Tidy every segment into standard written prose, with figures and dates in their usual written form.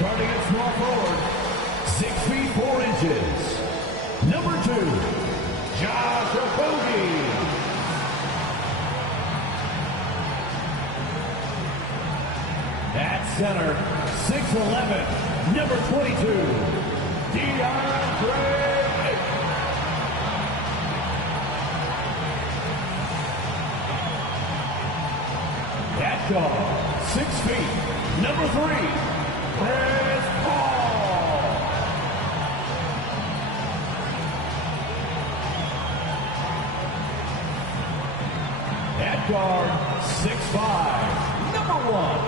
Starting at small forward, 6 feet 4 inches. Number 2, Josh Okogie. At center, 6'11", number 22, DeAndre Ayton. At guard, 6 feet, number 3, Chris Paul. At guard, 6'5", number 1,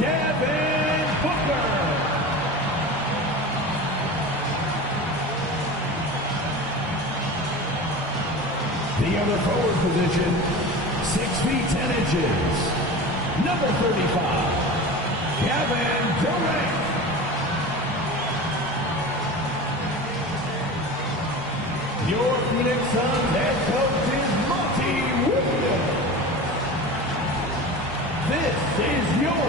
Devin Booker. The other forward position, 6 feet 10 inches, number 35, Kevin Durant. Your Phoenix Suns head coach is Monty Williams. This is your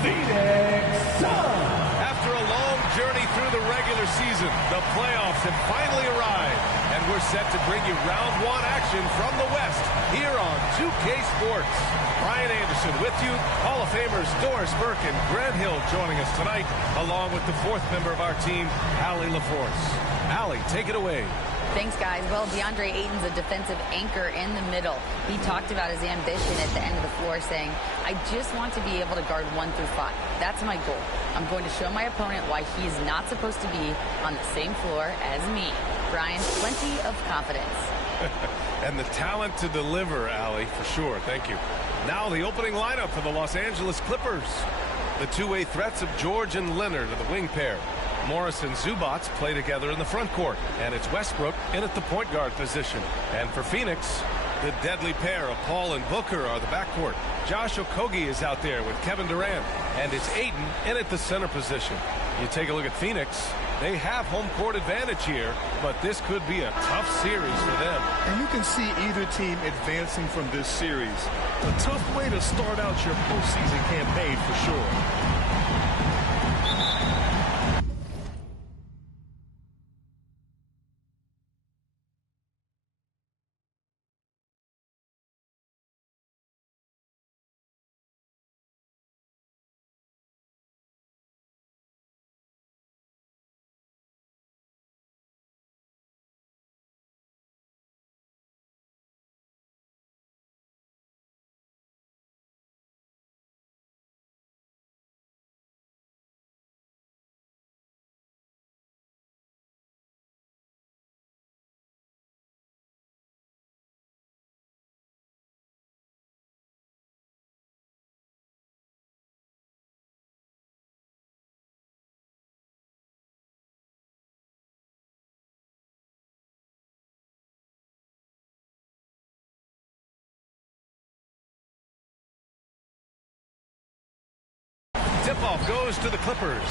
Phoenix Suns. After a long journey through the regular season, the playoffs have finally arrived, and we're set to bring you round 1 action from the West here on 2K Sports. Brian Anderson with you, Hall of Famers Doris Burke and Grant Hill joining us tonight, along with the 4th member of our team, Allie LaForce. Allie, take it away. Thanks, guys. Well, DeAndre Ayton's a defensive anchor in the middle. He talked about his ambition at the end of the floor, saying, I just want to be able to guard 1 through 5. That's my goal. I'm going to show my opponent why he is not supposed to be on the same floor as me. Brian, plenty of confidence. And the talent to deliver, Allie, for sure. Thank you. Now the opening lineup for the Los Angeles Clippers. The two-way threats of George and Leonard are the wing pair. Morris and Zubac play together in the front court, and it's Westbrook in at the point guard position. And for Phoenix, the deadly pair of Paul and Booker are the backcourt. Josh Okogie is out there with Kevin Durant, and it's Ayton in at the center position. You take a look at Phoenix, they have home court advantage here, but this could be a tough series for them. And you can see either team advancing from this series. A tough way to start out your postseason campaign for sure. Tip-off goes to the Clippers.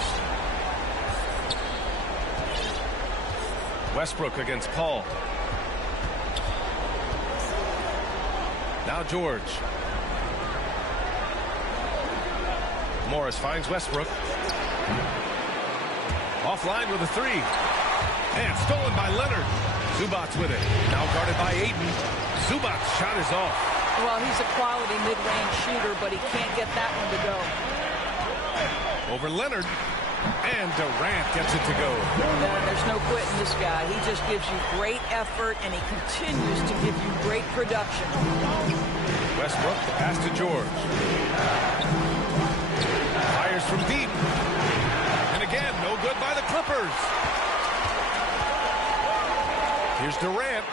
Westbrook against Paul. Now George. Morris finds Westbrook. Offline with a 3. And stolen by Leonard. Zubac with it. Now guarded by Ayton. Zubac's shot is off. Well, he's a quality mid-range shooter, but he can't get that one to go. Over Leonard, and Durant gets it to go. There's no quitting this guy. He just gives you great effort, and he continues to give you great production. Westbrook, the pass to George. Fires from deep. And again, no good by the Clippers. Here's Durant.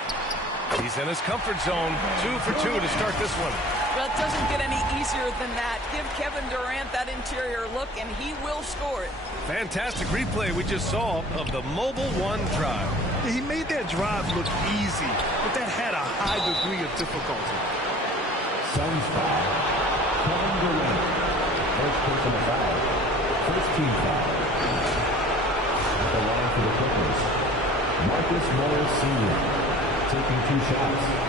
He's in his comfort zone. 2 for 2 to start this one. Well, it doesn't get any easier than that. Give Kevin Durant that interior look, and he will score it. Fantastic replay we just saw of the Mobile One drive. He made that drive look easy, but that had a high degree of difficulty. Suns foul. Kevin Durant. First personal foul. First team foul. At the line for the Clippers, Marcus Morris Sr. taking 2 shots.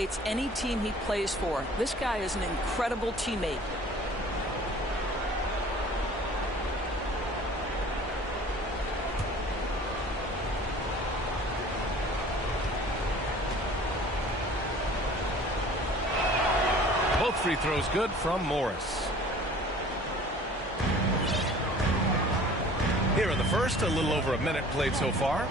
motivates any team he plays for. This guy is an incredible teammate. Both free throws good from Morris. Here in the first, a little over a minute played so far.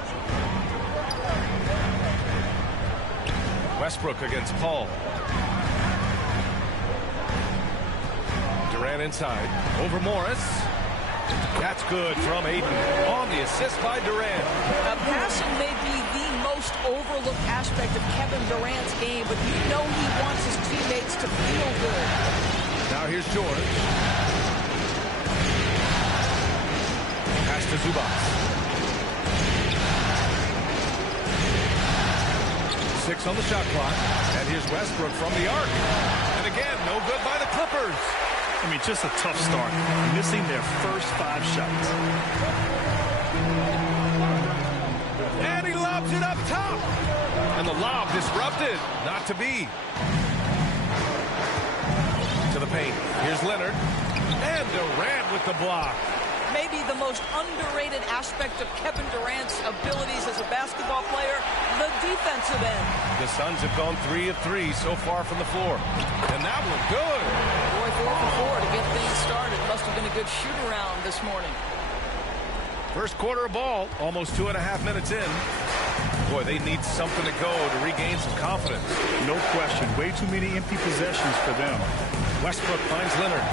Westbrook against Paul. Durant inside. Over Morris. That's good from Ayton. On the assist by Durant. Now, passing may be the most overlooked aspect of Kevin Durant's game, but you know he wants his teammates to feel good. Now here's George. Pass to Zubac. 6 on the shot clock. And here's Westbrook from the arc. And again, no good by the Clippers. I mean, just a tough start. Missing their first 5 shots. And he lobs it up top. And the lob disrupted. Not to be. To the paint. Here's Leonard. And Durant with the block. Maybe the most underrated aspect of Kevin Durant's abilities as a basketball player, the defensive end. The Suns have gone 3 of 3 so far from the floor. And that one good. Boy, 4 for 4 to get things started. Must have been a good shoot-around this morning. First quarter of ball, almost 2.5 minutes in. Boy, they need something to go to regain some confidence. No question. Way too many empty possessions for them. Westbrook finds Leonard.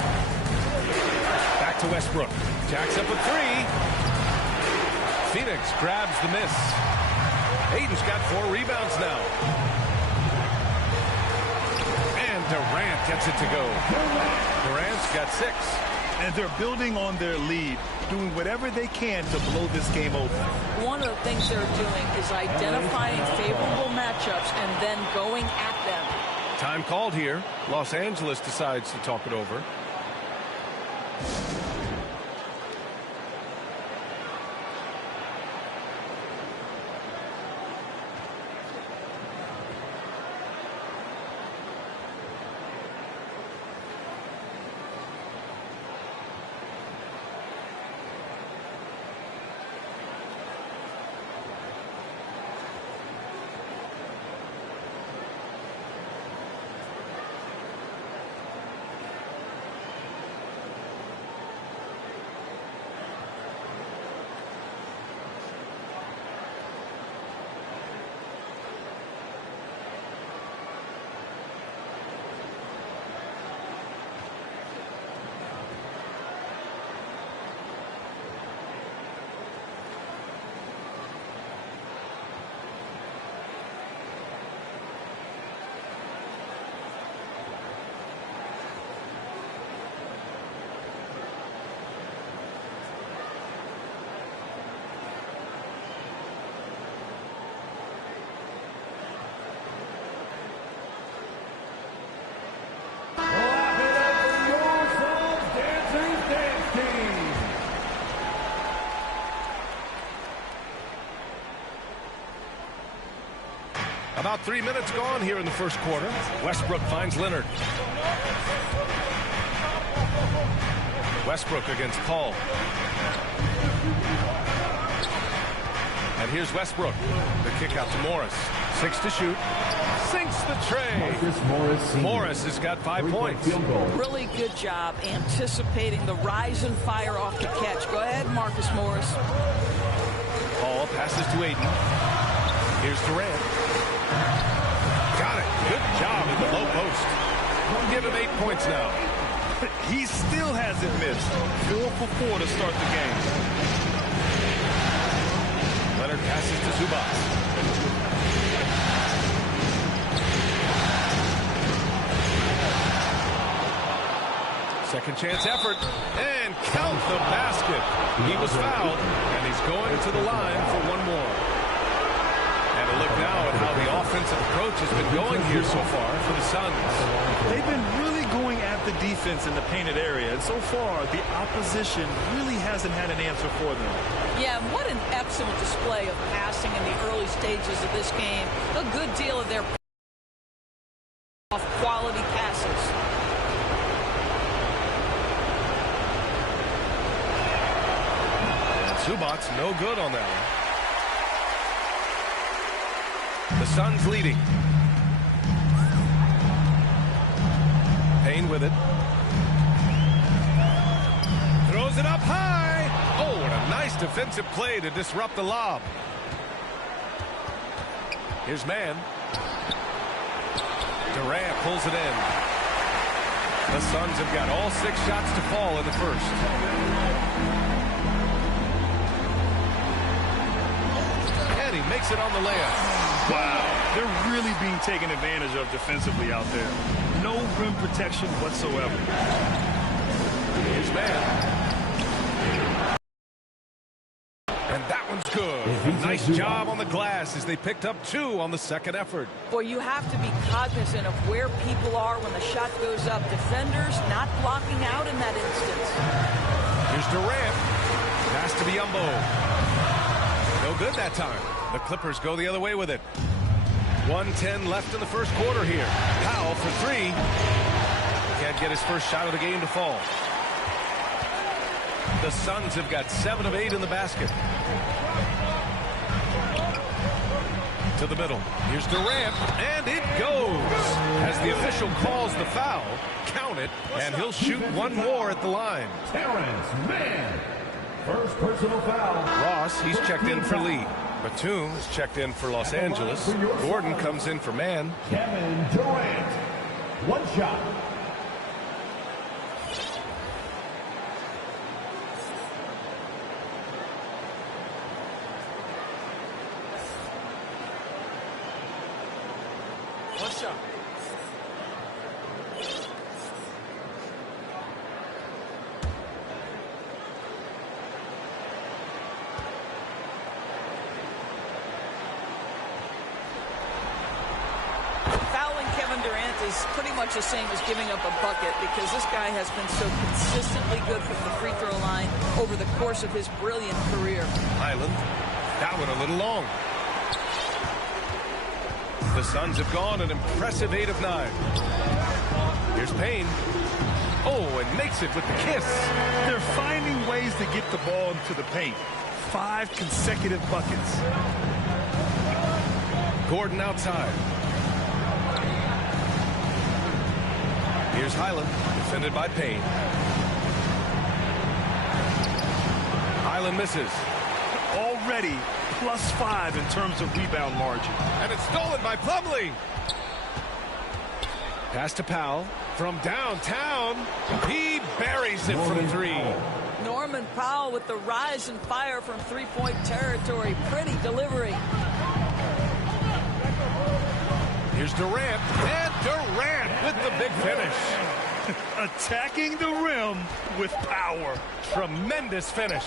Back to Westbrook. Jacks up a 3. Phoenix grabs the miss. Ayton's got 4 rebounds now. And Durant gets it to go. Durant's got 6. And they're building on their lead, doing whatever they can to blow this game open. One of the things they're doing is identifying favorable matchups and then going at them. Time called here. Los Angeles decides to talk it over. About 3 minutes gone here in the first quarter. Westbrook finds Leonard. Westbrook against Paul. And here's Westbrook. The kick out to Morris. 6 to shoot. Sinks the tray. Marcus Morris Sr. Morris has got 5 points. Field goal. Really good job anticipating the rise and fire off the catch. Go ahead, Marcus Morris. Paul passes to Ayton. Here's Durant. Got it. Good job at the low post. We'll give him 8 points now. He still hasn't missed. 4 for 4 to start the game. Leonard passes to Zubac. Second chance effort. And count the basket. He was fouled, and he's going to the line for one more. And a look now at how the offensive approach has been going here so far for the Suns. They've been really going at the defense in the painted area, and so far the opposition really hasn't had an answer for them. Yeah, what an excellent display of passing in the early stages of this game. A good deal of their Subats no good on that one. The Suns leading. Payne with it. Throws it up high. Oh, and a nice defensive play to disrupt the lob. Here's Mann. Durant pulls it in. The Suns have got all 6 shots to fall in the first. And he makes it on the layup. Wow, they're really being taken advantage of defensively out there. No rim protection whatsoever. Here's Mann. And that one's good. Nice job on the glass as they picked up 2 on the second effort. Boy, you have to be cognizant of where people are when the shot goes up. Defenders not blocking out in that instance. Here's Durant. Pass to Biyombo. No good that time. The Clippers go the other way with it. 1:10 left in the first quarter here. Powell for 3. Can't get his first shot of the game to fall. The Suns have got 7 of 8 in the basket. To the middle. Here's Durant, and it goes. As the official calls the foul, count it, and he'll shoot 1 more at the line. Terrence Mann. First personal foul. Ross, he's checked in for Lee. Batum is checked in for Los Angeles. Gordon comes in for Mann. Kevin Durant. 1 shot. Is pretty much the same as giving up a bucket because this guy has been so consistently good from the free throw line over the course of his brilliant career. Highland, that one a little long. The Suns have gone an impressive 8 of 9. Here's Payne. Oh, and makes it with the kiss. They're finding ways to get the ball into the paint. 5 consecutive buckets. Gordon outside. Here's Highland, defended by Payne. Highland misses. Already +5 in terms of rebound margin. And it's stolen by Plumlee. Pass to Powell from downtown. He buries it from 3. Norman Powell with the rise and fire from three-point territory. Pretty delivery. Here's Durant, and Durant with the big finish. Attacking the rim with power. Tremendous finish.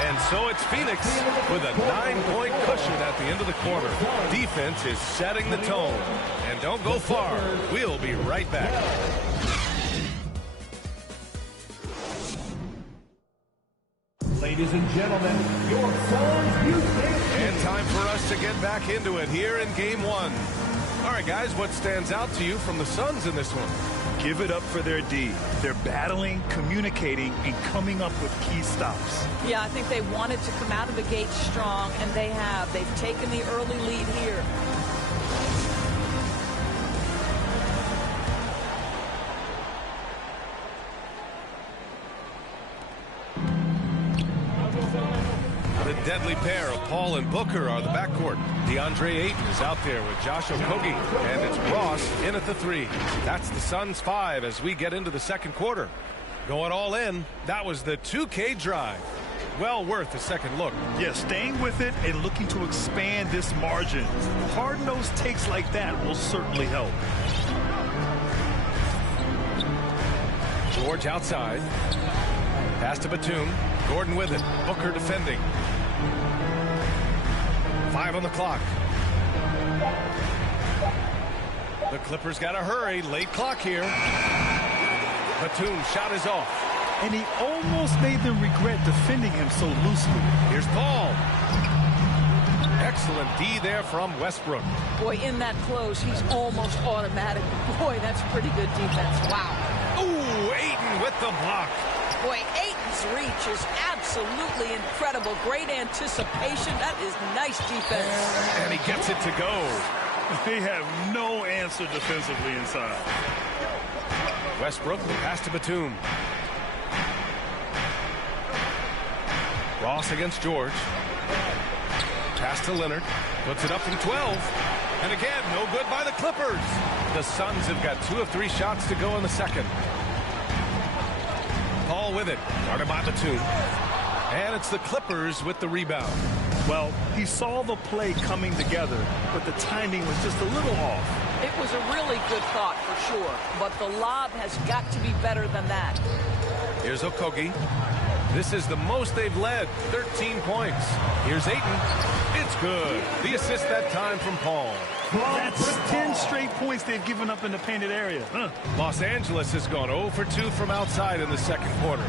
And so it's Phoenix with a 9-point cushion at the end of the quarter. Defense is setting the tone. And don't go far. We'll be right back. Ladies and gentlemen, your Suns Houston. And time for us to get back into it here in Game 1. All right, guys, what stands out to you from the Suns in this one? Give it up for their D. They're battling, communicating, and coming up with key stops. Yeah, I think they wanted to come out of the gate strong, and they have. They've taken the early lead here. The deadly pair of Paul and Booker are the backcourt. DeAndre Ayton is out there with Josh Okogie, and it's Ross in at the 3. That's the Suns 5 as we get into the second quarter. Going all in, that was the 2K drive. Well worth a second look. Yeah, staying with it and looking to expand this margin. Hard-nosed takes like that will certainly help. George outside. Pass to Batum. Gordon with it. Booker defending. 5 on the clock. The Clippers got to hurry. Late clock here. Batum shot is off. And he almost made them regret defending him so loosely. Here's Paul. Excellent D there from Westbrook. Boy, in that close, he's almost automatic. Boy, that's pretty good defense. Wow. Ooh, Ayton with the block. Boy, Ayton Ayton's reach is absolutely incredible. Great anticipation. That is nice defense. And he gets it to go. They have no answer defensively inside. Westbrook, the pass to Batum. Ross against George. Pass to Leonard. Puts it up from 12. And again, no good by the Clippers. The Suns have got 2 of 3 shots to go in the second. Paul with it. Guarded by Batum. And it's the Clippers with the rebound. Well, he saw the play coming together, but the timing was just a little off. It was a really good thought for sure, but the lob has got to be better than that. Here's Okogie. This is the most they've led, 13 points. Here's Ayton. It's good. The assist that time from Paul. That's 10 straight points they've given up in the painted area. Los Angeles has gone 0 for 2 from outside in the second quarter.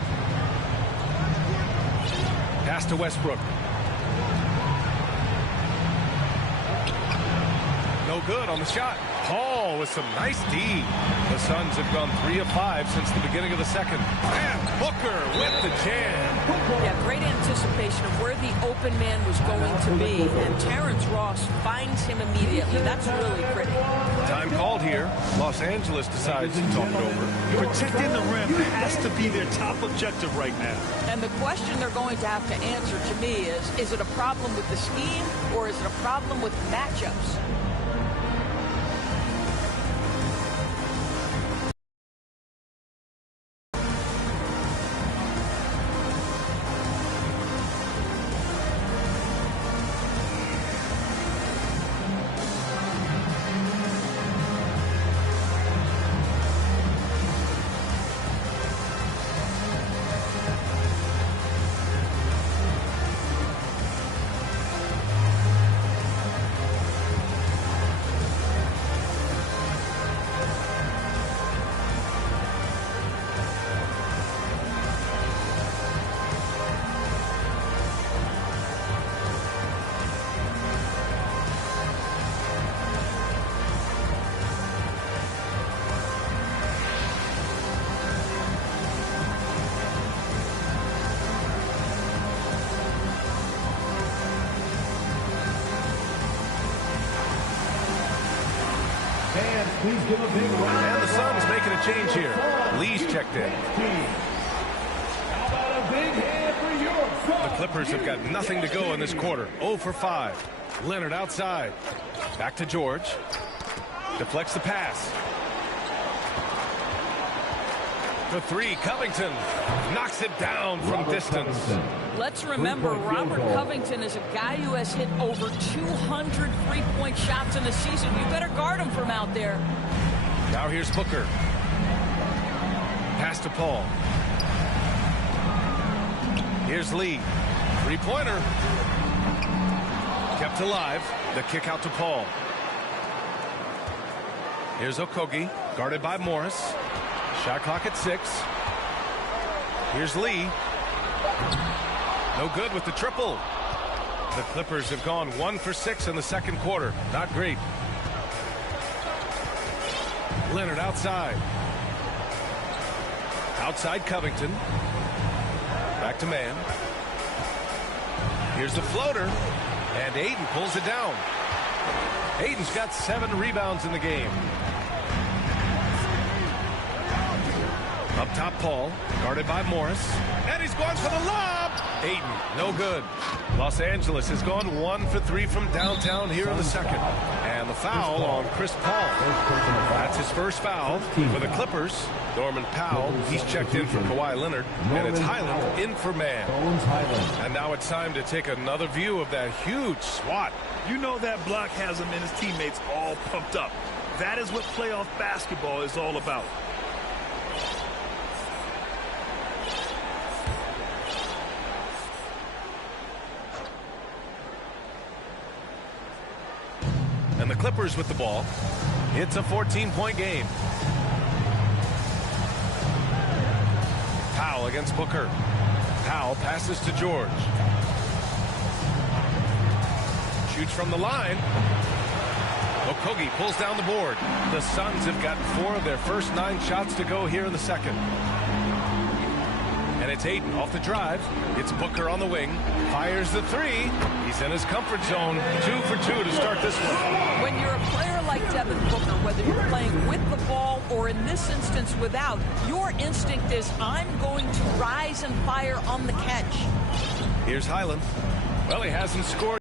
Pass to Westbrook. No good on the shot. Paul with some nice D. The Suns have gone 3 of 5 since the beginning of the second. And Booker with the jam. Yeah, great anticipation of where the open man was going to be. And Terrence Ross finds him immediately. That's really pretty. Time called here. Los Angeles decides to talk it over. Protecting the rim has to be their top objective right now. And the question they're going to have to answer to me is it a problem with the scheme or is it a problem with matchups? Please give a big round. And the Suns making a change here. Lee's checked in. How about a big hand for your The Clippers have got nothing to go in this quarter. 0 for 5. Leonard outside. Back to George. Deflects the pass. The 3, Covington. Knocks it down from distance. Let's remember, Robert Covington is a guy who has hit over 200 three-point shots in a season. You better guard him from out there. Now here's Booker. Pass to Paul. Here's Lee. Three-pointer. Kept alive. The kick out to Paul. Here's Okogie. Guarded by Morris. Shot clock at 6. Here's Lee. No good with the triple. The Clippers have gone 1 for 6 in the second quarter. Not great. Leonard outside. Outside Covington. Back to man. Here's the floater. And Ayton pulls it down. Ayton's got 7 rebounds in the game. Up top, Paul, guarded by Morris. And he's going for the lob. Ayton, no good. Los Angeles has gone 1 for 3 from downtown here in the second. And the foul on Chris Paul. That's his first foul for the Clippers. Norman Powell, he's checked in for Kawhi Leonard. And it's Highland in for man. And now it's time to take another view of that huge swat. You know that block has him and his teammates all pumped up. That is what playoff basketball is all about. And the Clippers with the ball. It's a 14-point game. Powell against Booker. Powell passes to George. Shoots from the line. Okogie pulls down the board. The Suns have gotten 4 of their first 9 shots to go here in the second. And And it's Ayton off the drive. It's Booker on the wing. Fires the three. He's in his comfort zone. 2 for 2 to start this one. When you're a player like Devin Booker, whether you're playing with the ball or in this instance without, your instinct is, I'm going to rise and fire on the catch. Here's Highland. Well, he hasn't scored.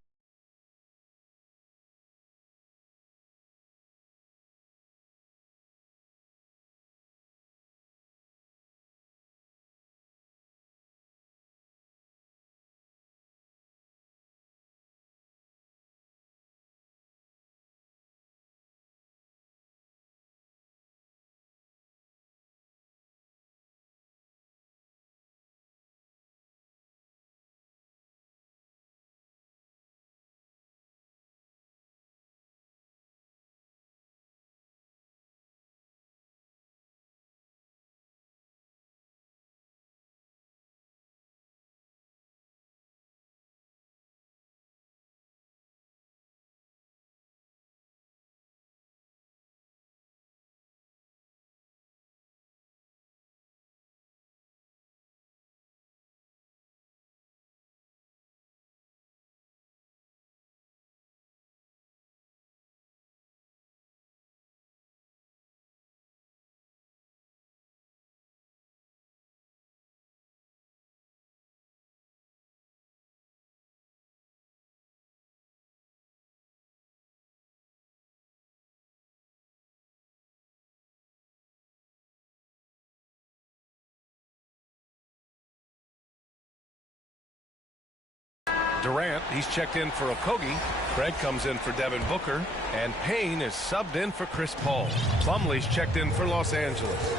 Durant, he's checked in for Okogie. Craig comes in for Devin Booker. And Payne is subbed in for Chris Paul. Plumlee's checked in for Los Angeles.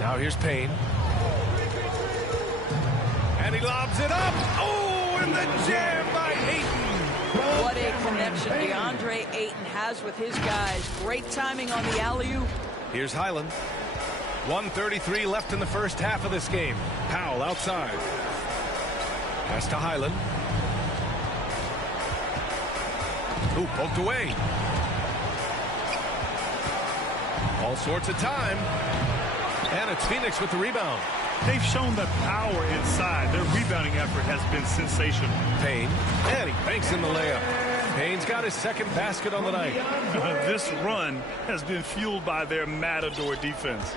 Now here's Payne. And he lobs it up. Oh, and the jam by Ayton. What a connection DeAndre Ayton has with his guys. Great timing on the alley-oop. Here's Highland. 1:33 left in the first half of this game. Powell outside. Pass to Highland. Ooh, poked away. All sorts of time. And it's Phoenix with the rebound. They've shown the power inside. Their rebounding effort has been sensational. Payne, and he banks in the layup. Payne's got his second basket on the night. This run has been fueled by their Matador defense.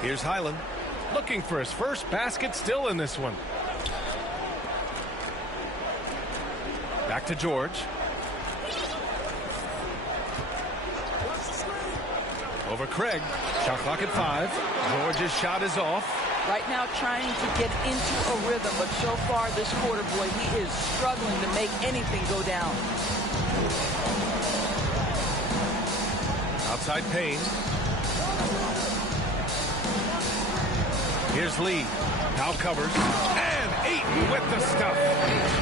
Here's Highland, looking for his first basket, still in this one. Back to George. Over Craig. Shot clock at 5. George's shot is off. Right now trying to get into a rhythm, but so far this quarter, boy, he is struggling to make anything go down. Outside Payne. Here's Lee. Now covers. And Ayton with the stuff.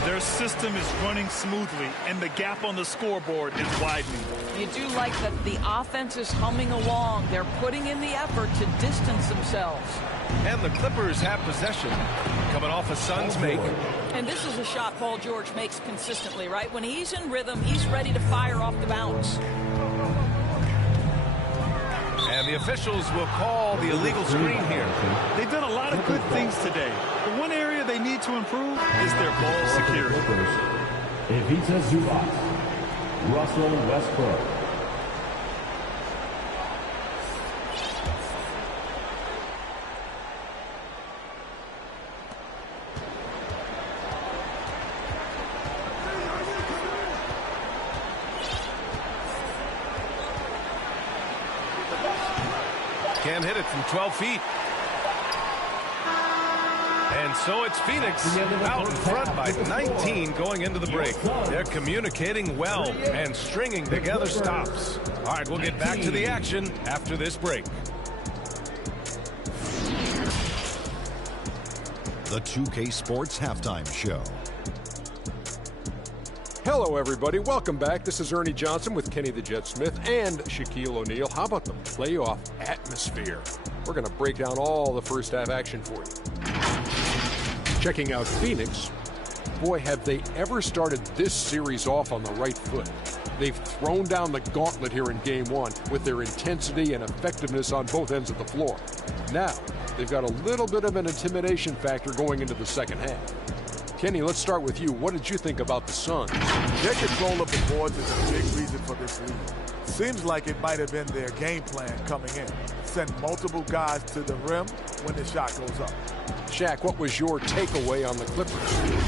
Their system is running smoothly, and the gap on the scoreboard is widening. You do like that the offense is humming along. They're putting in the effort to distance themselves. And the Clippers have possession. Coming off a Suns make. And this is a shot Paul George makes consistently, right? When he's in rhythm, he's ready to fire off the bounce. And the officials will call the illegal screen here. They've done a lot of good things today. But one area they need to improve is their ball security. Ivica Zubac, Russell Westbrook. Can't hit it from 12 feet. And so it's Phoenix out in front by 19 going into the break. They're communicating well and stringing together stops. All right, we'll get back to the action after this break. The 2K Sports Halftime Show. Hello, everybody. Welcome back. This is Ernie Johnson with Kenny the Jet Smith and Shaquille O'Neal. How about the playoff atmosphere? We're going to break down all the first half action for you. Checking out Phoenix, boy, have they ever started this series off on the right foot. They've thrown down the gauntlet here in Game 1 with their intensity and effectiveness on both ends of the floor. Now, they've got a little bit of an intimidation factor going into the second half. Kenny, let's start with you. What did you think about the Suns? Their control of the boards is a big reason for this lead. Seems like it might have been their game plan coming in. Send multiple guys to the rim when the shot goes up. Shaq, what was your takeaway on the Clippers?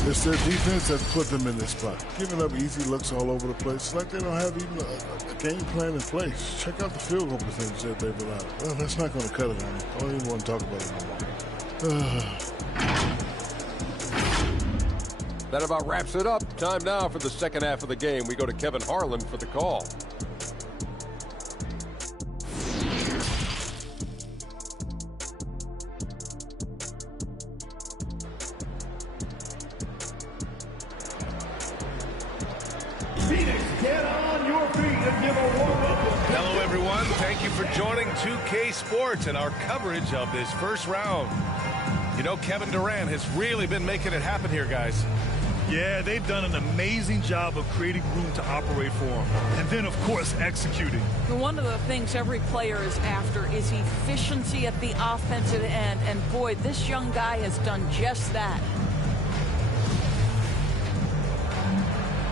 It's their defense that's put them in this spot. Giving up easy looks all over the place. It's like they don't have even a game plan in place. Check out the field goal percentage that they've allowed. Well, that's not going to cut it on me. I don't even want to talk about it anymore. That about wraps it up. Time now for the second half of the game. We go to Kevin Harlan for the call. Phoenix, get on your feet and give a warm welcome. Hello, everyone. Thank you for joining 2K Sports and our coverage of this first round. You know, Kevin Durant has really been making it happen here, guys. Yeah, they've done an amazing job of creating room to operate for him. And then, of course, executing. One of the things every player is after is efficiency at the offensive end. And boy, this young guy has done just that.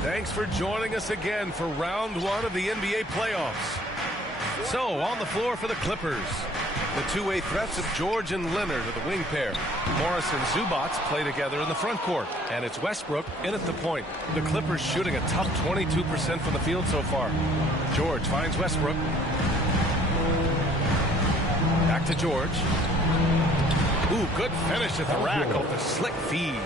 Thanks for joining us again for round one of the NBA playoffs. So, on the floor for the Clippers, the two-way threats of George and Leonard are the wing pair. Morris and Zubac play together in the front court, and it's Westbrook in at the point. The Clippers shooting a tough 22% from the field so far. George finds Westbrook. Back to George. Ooh, good finish at the rack off the slick feed.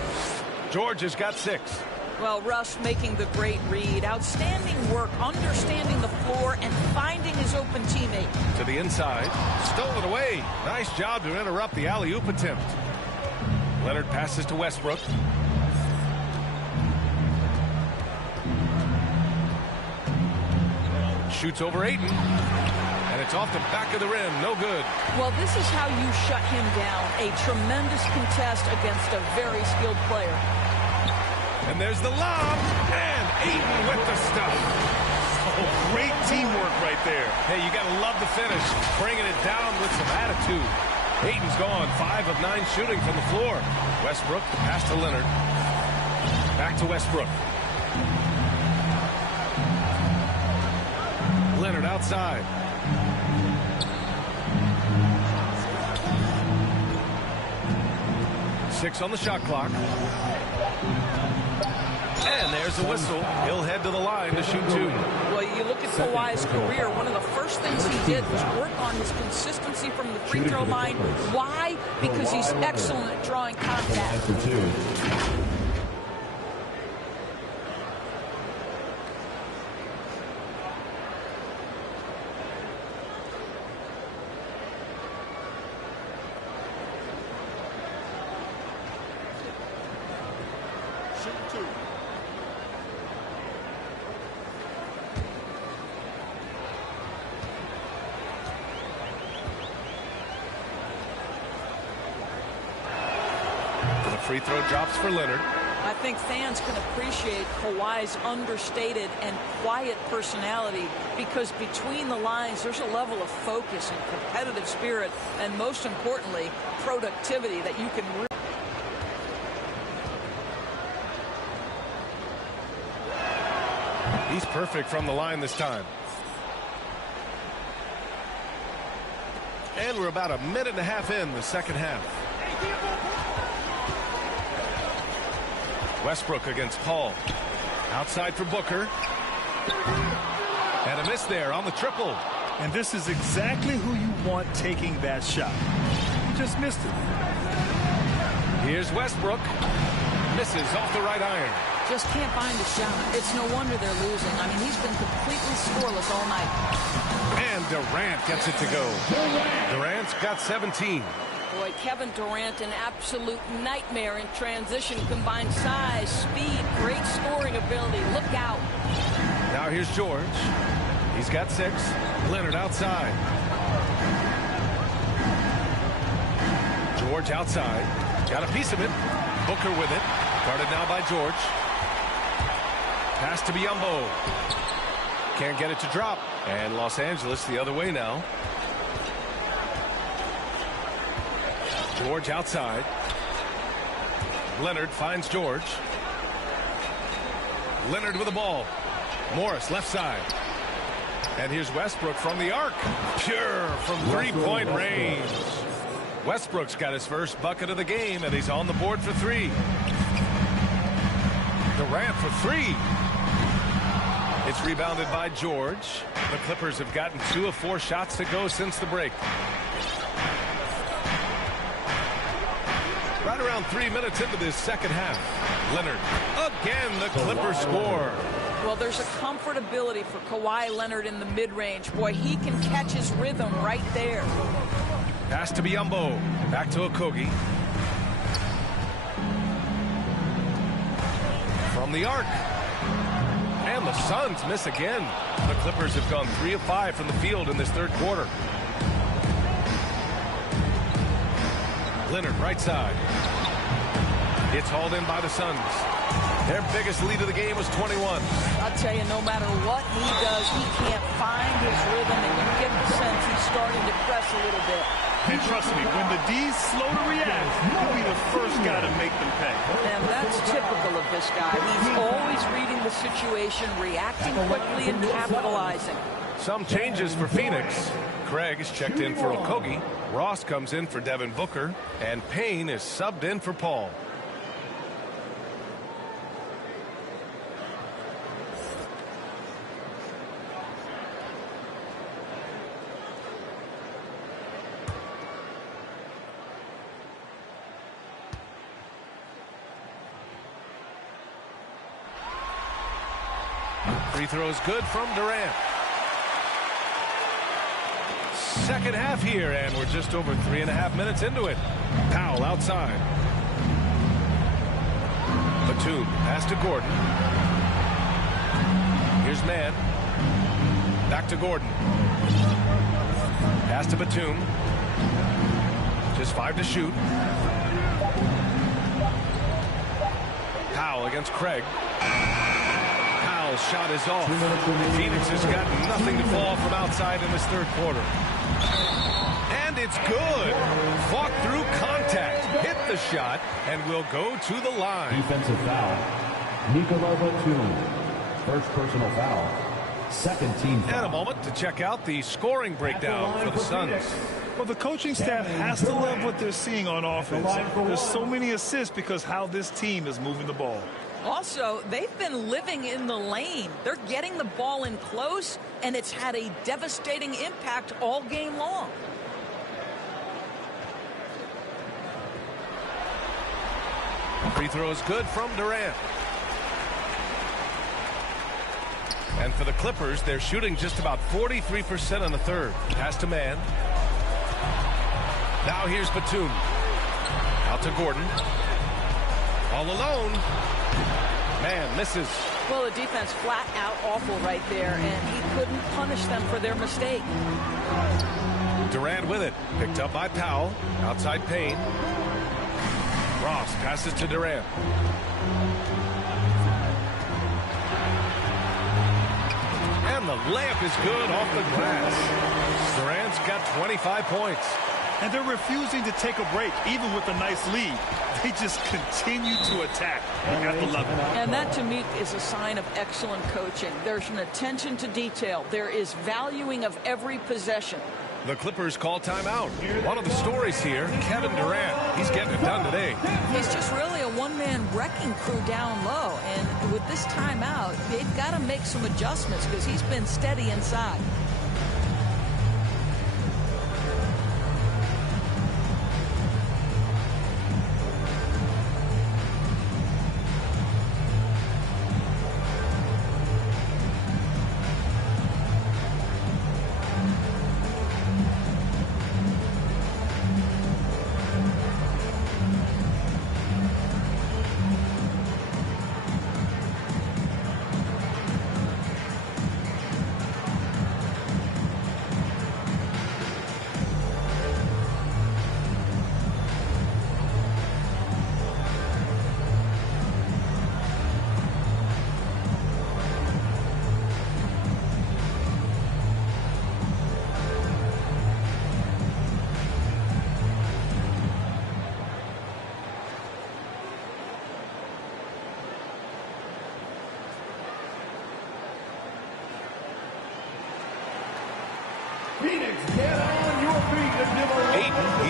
George has got 6. Well, Russ making the great read. Outstanding work, understanding the floor, and finding his open teammate. To the inside. Stolen away. Nice job to interrupt the alley-oop attempt. Leonard passes to Westbrook. Shoots over Ayton. And it's off the back of the rim. No good. Well, this is how you shut him down. A tremendous contest against a very skilled player. And there's the lob, and Ayton with the stuff. Oh, great teamwork right there. Hey, you got to love the finish, bringing it down with some attitude. Ayton's gone 5 of 9 shooting from the floor. Westbrook, the pass to Leonard. Back to Westbrook. Leonard outside. Six on the shot clock. And there's the whistle. He'll head to the line to shoot 2. Well, you look at Kawhi's career, one of the first things he did was work on his consistency from the free throw line. Why? Because he's excellent at drawing contact. For 2. Free throw drops for Leonard. I think fans can appreciate Kawhi's understated and quiet personality because between the lines there's a level of focus and competitive spirit and most importantly productivity that you can really. He's perfect from the line this time. And we're about a minute and a half in the second half. Westbrook against Paul. Outside for Booker. And a miss there on the triple. And this is exactly who you want taking that shot. You just missed it. Here's Westbrook. Misses off the right iron. Just can't find a shot. It's no wonder they're losing. I mean, he's been completely scoreless all night. And Durant gets it to go. Durant's got 17. Boy, Kevin Durant, an absolute nightmare in transition. Combined size, speed, great scoring ability. Look out. Now here's George. He's got 6. Leonard outside. George outside. Got a piece of it. Booker with it. Guarded now by George. Pass to Biyombo. Can't get it to drop. And Los Angeles the other way now. George outside. Leonard finds George. Leonard with the ball. Morris left side. And here's Westbrook from the arc. Pure from three-point range. Westbrook's got his first bucket of the game, and he's on the board for three. Durant for three. It's rebounded by George. The Clippers have gotten 2 of 4 shots to go since the break. Right around 3 minutes into this second half. Leonard. Again, the Clippers score. Well, there's a comfortability for Kawhi Leonard in the mid-range. Boy, he can catch his rhythm right there. Pass to Biyombo. Back to Okogie. From the arc. And the Suns miss again. The Clippers have gone 3 of 5 from the field in this third quarter. Leonard right side. It's hauled in by the Suns. Their biggest lead of the game was 21. I'll tell you, no matter what he does, he can't find his rhythm, and you get the sense he's starting to press a little bit. And trust me, when the D's slow to react, he'll be the first guy to make them pay. And that's typical of this guy. He's always reading the situation, reacting quickly, and capitalizing. Some changes for Phoenix. Craig is checked in for Okogie. Ross comes in for Devin Booker. And Payne is subbed in for Paul. Free throws good from Durant. Second half here, and we're just over 3.5 minutes into it. Powell outside. Batum, pass to Gordon. Here's Mann. Back to Gordon. Pass to Batum. Just 5 to shoot. Powell against Craig. Powell's shot is off. Phoenix has got nothing to fall from outside in this third quarter. And it's good. Fought through contact. Hit the shot and will go to the line. Defensive foul. Nikola Batum. First personal foul. Second team foul. And a moment to check out the scoring breakdown for the Suns. Well, the coaching staff has to love what they're seeing on offense. There's so many assists because how this team is moving the ball. Also, they've been living in the lane. They're getting the ball in close, and it's had a devastating impact all game long. Free throw is good from Durant. And for the Clippers, they're shooting just about 43% on the third. Pass to Mann. Now here's Batum. Out to Gordon. All alone. Mann misses. Well, the defense flat out awful right there, and he couldn't punish them for their mistake. Durant with it. Picked up by Powell. Outside Payne. Ross passes to Durant. And the layup is good off the glass. Durant's got 25 points. And they're refusing to take a break, even with a nice lead. They just continue to attack. You have to love it. And that, to me, is a sign of excellent coaching. There's an attention to detail. There is valuing of every possession. The Clippers call timeout. One of the stories here, Kevin Durant. He's getting it done today. He's just really a one-man wrecking crew down low. And with this timeout, they've got to make some adjustments because he's been steady inside.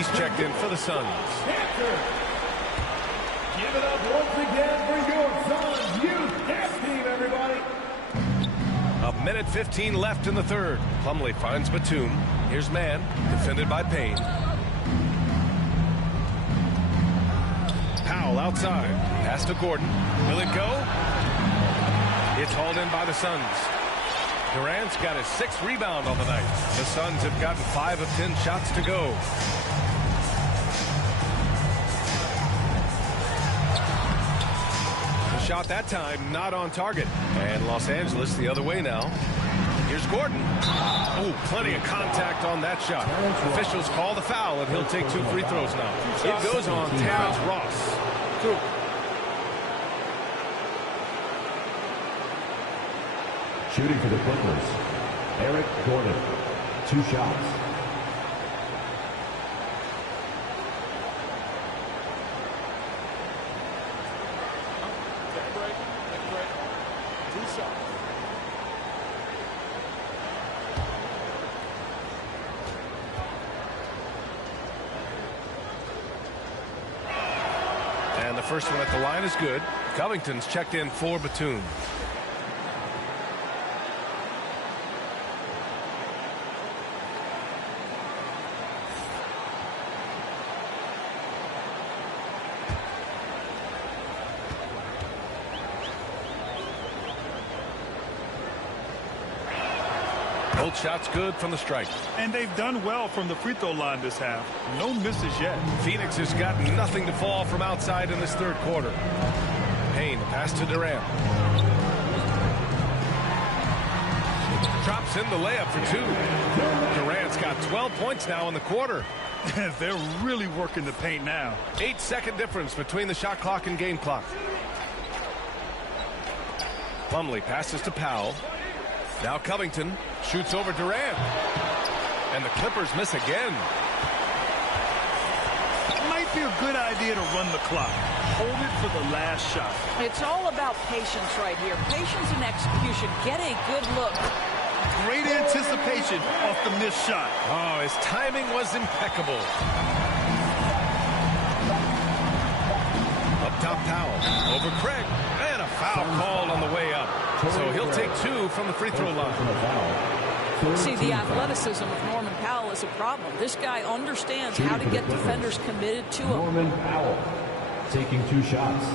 He's checked in for the Suns. Give it up once again for your Suns Youth Dance Team, everybody. A minute 15 left in the third. Plumlee finds Batum. Here's Mann, defended by Payne. Powell outside. Pass to Gordon. Will it go? It's hauled in by the Suns. Durant's got his 6th rebound on the night. The Suns have gotten 5 of 10 shots to go. The shot that time not on target. And Los Angeles the other way now. Here's Gordon. Oh, plenty of contact on that shot. Officials call the foul, and he'll take 2 free throws now. It goes on Terrence Ross. 2. Shooting for the Clippers, Eric Gordon. 2 shots. Take a break. 2 shots. And the first one at the line is good. Covington's checked in for Batum. Both shots good from the stripe. And they've done well from the free throw line this half. No misses yet. Phoenix has got nothing to fall from outside in this third quarter. Payne, pass to Durant. Drops in the layup for 2. Durant's got 12 points now in the quarter. They're really working the paint now. 8-second difference between the shot clock and game clock. Plumlee passes to Powell. Now Covington shoots over Durant. And the Clippers miss again. It might be a good idea to run the clock. Hold it for the last shot. It's all about patience right here. Patience and execution. Get a good look. Great anticipation off the missed shot. Oh, his timing was impeccable. Up top, Powell. Over Craig. And a foul called on the way up. So he'll take 2 from the free throw line. See, the athleticism of Norman Powell is a problem. This guy understands how to get defenders committed to him. Norman Powell taking 2 shots.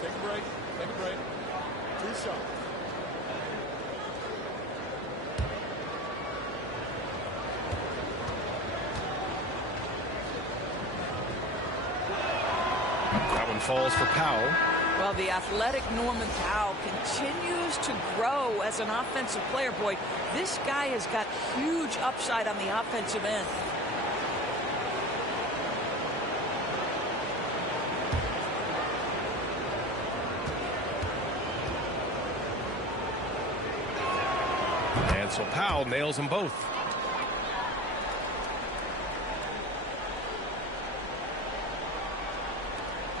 Take a break. 2 shots. That one falls for Powell. Well, the athletic Norman Powell continues to grow as an offensive player. Boy, this guy has got huge upside on the offensive end. And so Powell nails them both.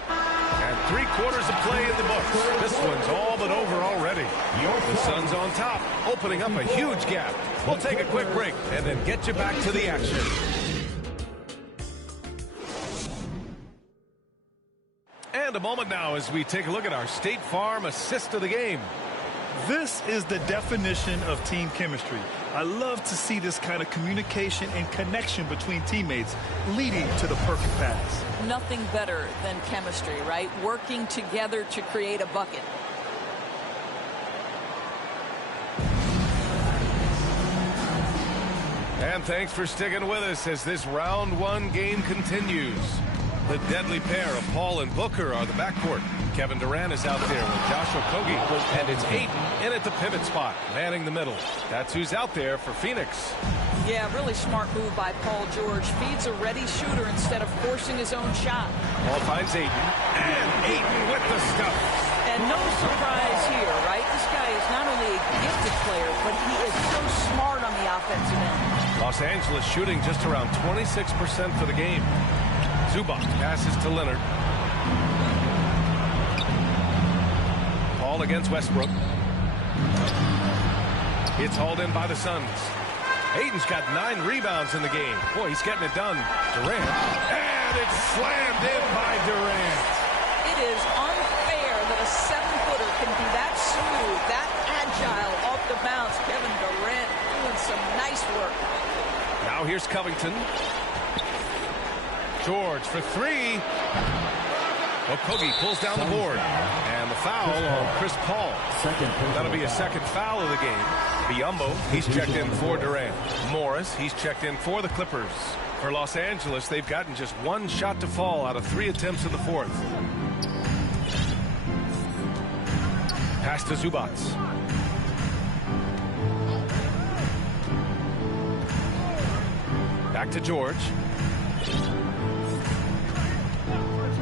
And 3 quarters of play in the books. This one's all but over already. The Suns on top, opening up a huge gap. We'll take a quick break and then get you back to the action. And a moment now as we take a look at our State Farm assist of the game. This is the definition of team chemistry. I love to see this kind of communication and connection between teammates leading to the perfect pass. Nothing better than chemistry, right? Working together to create a bucket. And thanks for sticking with us as this round 1 game continues. The deadly pair of Paul and Booker are the backcourt. Kevin Durant is out there with Josh Okogie, and it's Ayton in at the pivot spot, manning the middle. That's who's out there for Phoenix. Yeah, really smart move by Paul George. Feeds a ready shooter instead of forcing his own shot. Paul finds Ayton, and Ayton with the stuff. And no surprise here, right? This guy is not only a gifted player, but he is so smart on the offensive end. Los Angeles shooting just around 26% for the game. Zubac passes to Leonard. ball against Westbrook. It's hauled in by the Suns. Ayton's got 9 rebounds in the game. Boy, he's getting it done. Durant. And it's slammed in by Durant. It is unfair that a 7-footer can be that smooth, that agile off the bounce. Kevin Durant doing some nice work. Now here's Covington. George for 3. Okogie pulls down the board. And the foul on Chris Paul. That'll be a second foul of the game. Biyombo, he's checked in for Durant. Morris, he's checked in for the Clippers. For Los Angeles, they've gotten just 1 shot to fall out of 3 attempts in the fourth. Pass to Zubac. Back to George.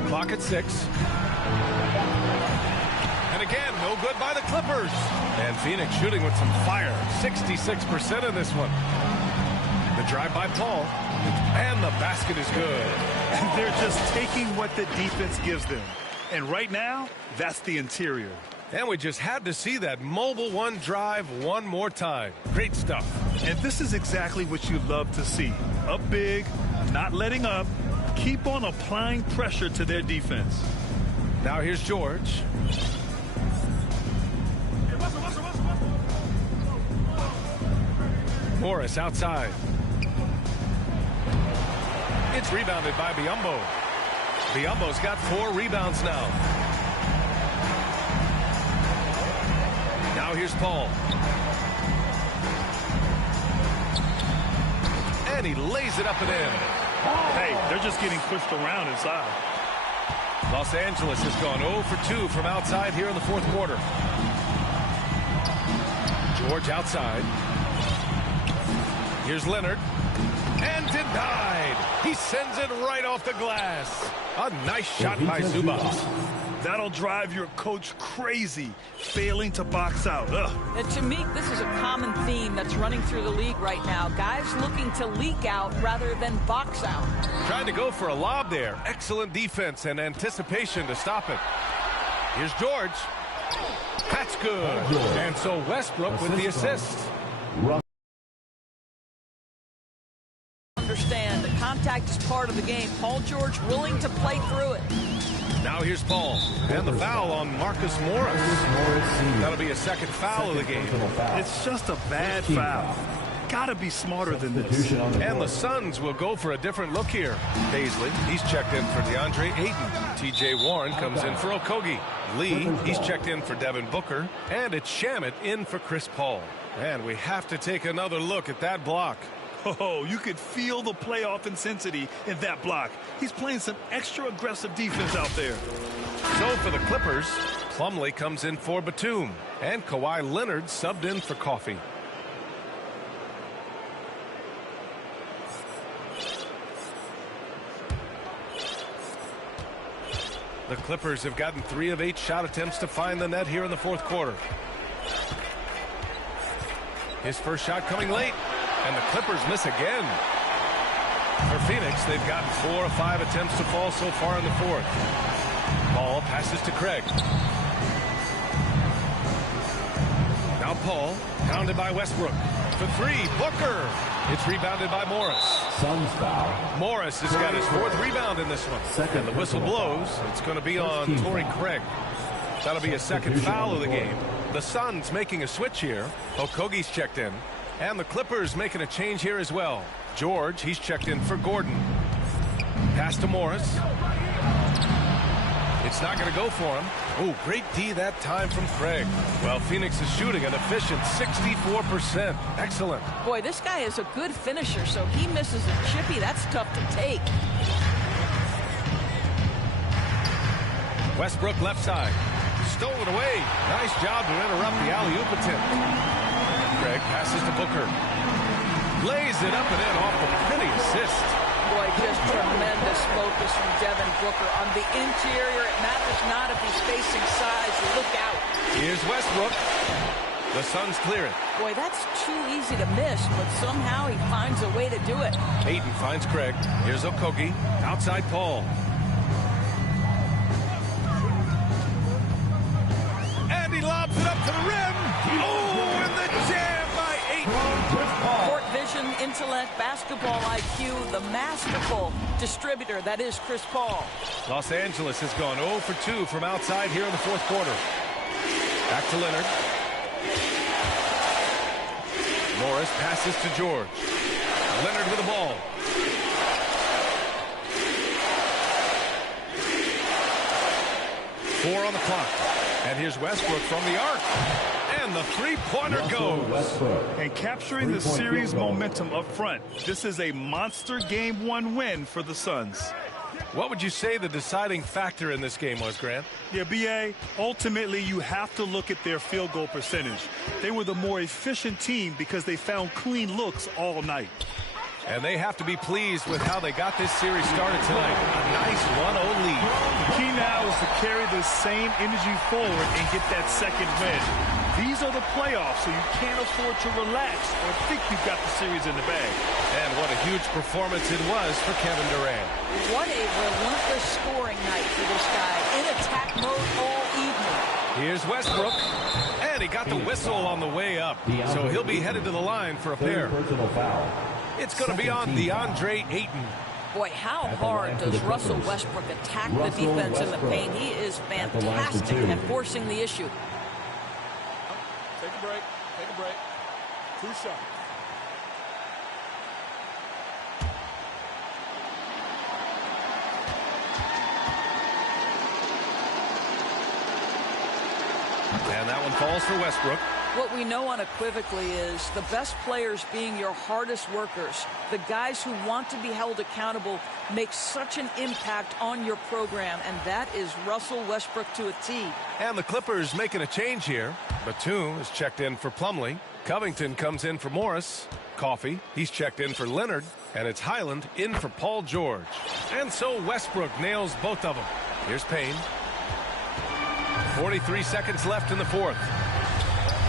Clock at 6. And again, no good by the Clippers. And Phoenix shooting with some fire. 66% in this one. The drive by Paul. And the basket is good. And they're just taking what the defense gives them. And right now, that's the interior. And we just had to see that mobile one drive one more time. Great stuff. And this is exactly what you love to see. Up big, not letting up. Keep on applying pressure to their defense. Now here's George. Morris outside. It's rebounded by Biyombo. Biyombo's got 4 rebounds now. Now here's Paul. And he lays it up and in. Hey, they're just getting pushed around inside. Los Angeles has gone 0 for 2 from outside here in the fourth quarter. George outside. Here's Leonard. And denied. He sends it right off the glass. A nice shot by Zubac. That'll drive your coach crazy, failing to box out. And to me, this is a common theme that's running through the league right now. Guys looking to leak out rather than box out. Trying to go for a lob there. Excellent defense and anticipation to stop it. Here's George. That's good. And so Westbrook with the assist. Understand, the contact is part of the game. Paul George willing to play through it. Now here's Paul. And the foul on Marcus Morris. That'll be a second foul of the game. It's just a bad foul. Gotta be smarter than this. And the Suns will go for a different look here. Paisley, he's checked in for DeAndre Ayton. T.J. Warren comes in for Okogie. Lee, he's checked in for Devin Booker. And it's Shamet in for Chris Paul. And we have to take another look at that block. Oh, you could feel the playoff intensity in that block. He's playing some extra aggressive defense out there. So for the Clippers, Plumlee comes in for Batum. And Kawhi Leonard subbed in for Coffey. The Clippers have gotten 3 of 8 shot attempts to find the net here in the fourth quarter. His first shot coming late. And the Clippers miss again. For Phoenix, they've gotten 4 of 5 attempts to fall so far in the fourth. Paul passes to Craig. Now Paul, pounded by Westbrook. For 3, Booker. It's rebounded by Morris. Suns foul. Morris has got his 4th rebound in this one. And the whistle blows. It's going to be on Torrey Craig. That'll be a second foul of the game. The Suns making a switch here. Okogie's checked in. And the Clippers making a change here as well. George, he's checked in for Gordon. Pass to Morris. It's not going to go for him. Oh, great D that time from Craig. Well, Phoenix is shooting an efficient 64%. Excellent. Boy, this guy is a good finisher, so he misses a chippy. That's tough to take. Westbrook left side. Stolen away. Nice job to interrupt the alley-oop attempt. Craig passes to Booker. Lays it up and in off the pretty assist. Boy, just tremendous focus from Devin Booker on the interior. It matters not if he's facing size. Look out. Here's Westbrook. The Suns clear it. Boy, that's too easy to miss, but somehow he finds a way to do it. Ayton finds Craig. Here's Okogie. Outside Paul. And he vision, intellect, basketball IQ, the masterful distributor that is Chris Paul. Los Angeles has gone 0 for 2 from outside here in the fourth quarter. Back to Leonard. Morris passes to George. Leonard with the ball. Four on the clock. And here's Westbrook from the arc. And the three-pointer goes. And capturing the series momentum up front. This is a monster Game 1 win for the Suns. What would you say the deciding factor in this game was, Grant? Yeah, B.A., ultimately you have to look at their field goal percentage. They were the more efficient team because they found clean looks all night. And they have to be pleased with how they got this series started tonight. A nice 1-0 lead. The key now is to carry this same energy forward and get that second win. These are the playoffs, so you can't afford to relax or think you've got the series in the bag. And what a huge performance it was for Kevin Durant. What a relentless scoring night for this guy. In attack mode all evening. Here's Westbrook. And he got the whistle on the way up. So he'll be headed to the line for a pair. It's going to be on DeAndre Ayton. Boy, how hard does Russell Westbrook attack the defense in the paint? He is fantastic at forcing the issue. Take a break. Take a break. 2 shots. And that one falls for Westbrook. What we know unequivocally is the best players being your hardest workers, the guys who want to be held accountable, make such an impact on your program, and that is Russell Westbrook to a T. And the Clippers making a change here. Batum is checked in for Plumlee. Covington comes in for Morris. Coffey, he's checked in for Leonard. And it's Highland in for Paul George. And so Westbrook nails both of them. Here's Payne. 43 seconds left in the fourth.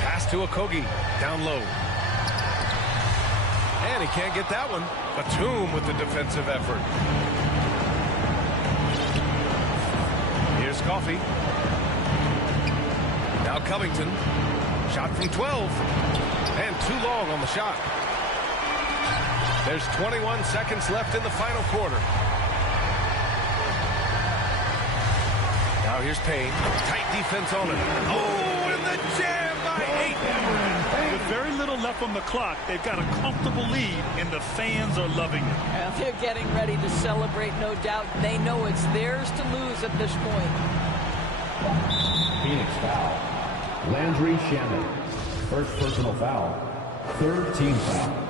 Pass to Okogie, down low. And he can't get that one. Batum with the defensive effort. Here's Coffey. Now Covington. Shot from 12. And too long on the shot. There's 21 seconds left in the final quarter. Now here's Payne. Tight defense on it. Oh, and the jam by Ayton. With very little left on the clock, they've got a comfortable lead, and the fans are loving it. Well, they're getting ready to celebrate, no doubt. They know it's theirs to lose at this point. Phoenix foul. Landry Shamet. First personal foul. Third team foul.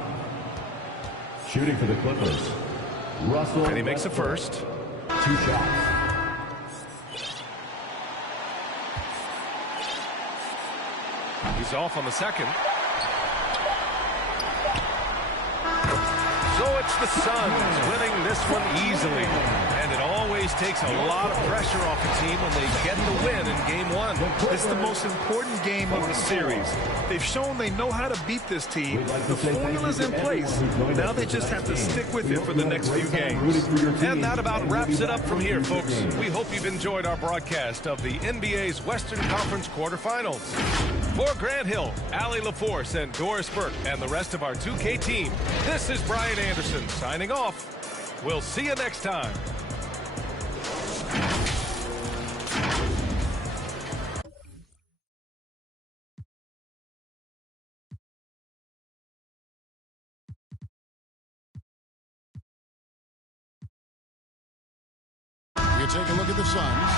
Shooting for the Clippers. Russell. And he makes a first. 2 shots. He's off on the second. So it's the Suns winning this one easily. And it always takes a lot of pressure off a team when they get the win in Game 1. It's the most important game of the series. They've shown they know how to beat this team. The formula's in place. Now they just have to stick with it for the next few games. And that about wraps it up from here, folks. We hope you've enjoyed our broadcast of the NBA's Western Conference quarterfinals. For Grant Hill, Allie LaForce, and Doris Burke, and the rest of our 2K team, this is Brian Anderson signing off. We'll see you next time. You take a look at the Suns.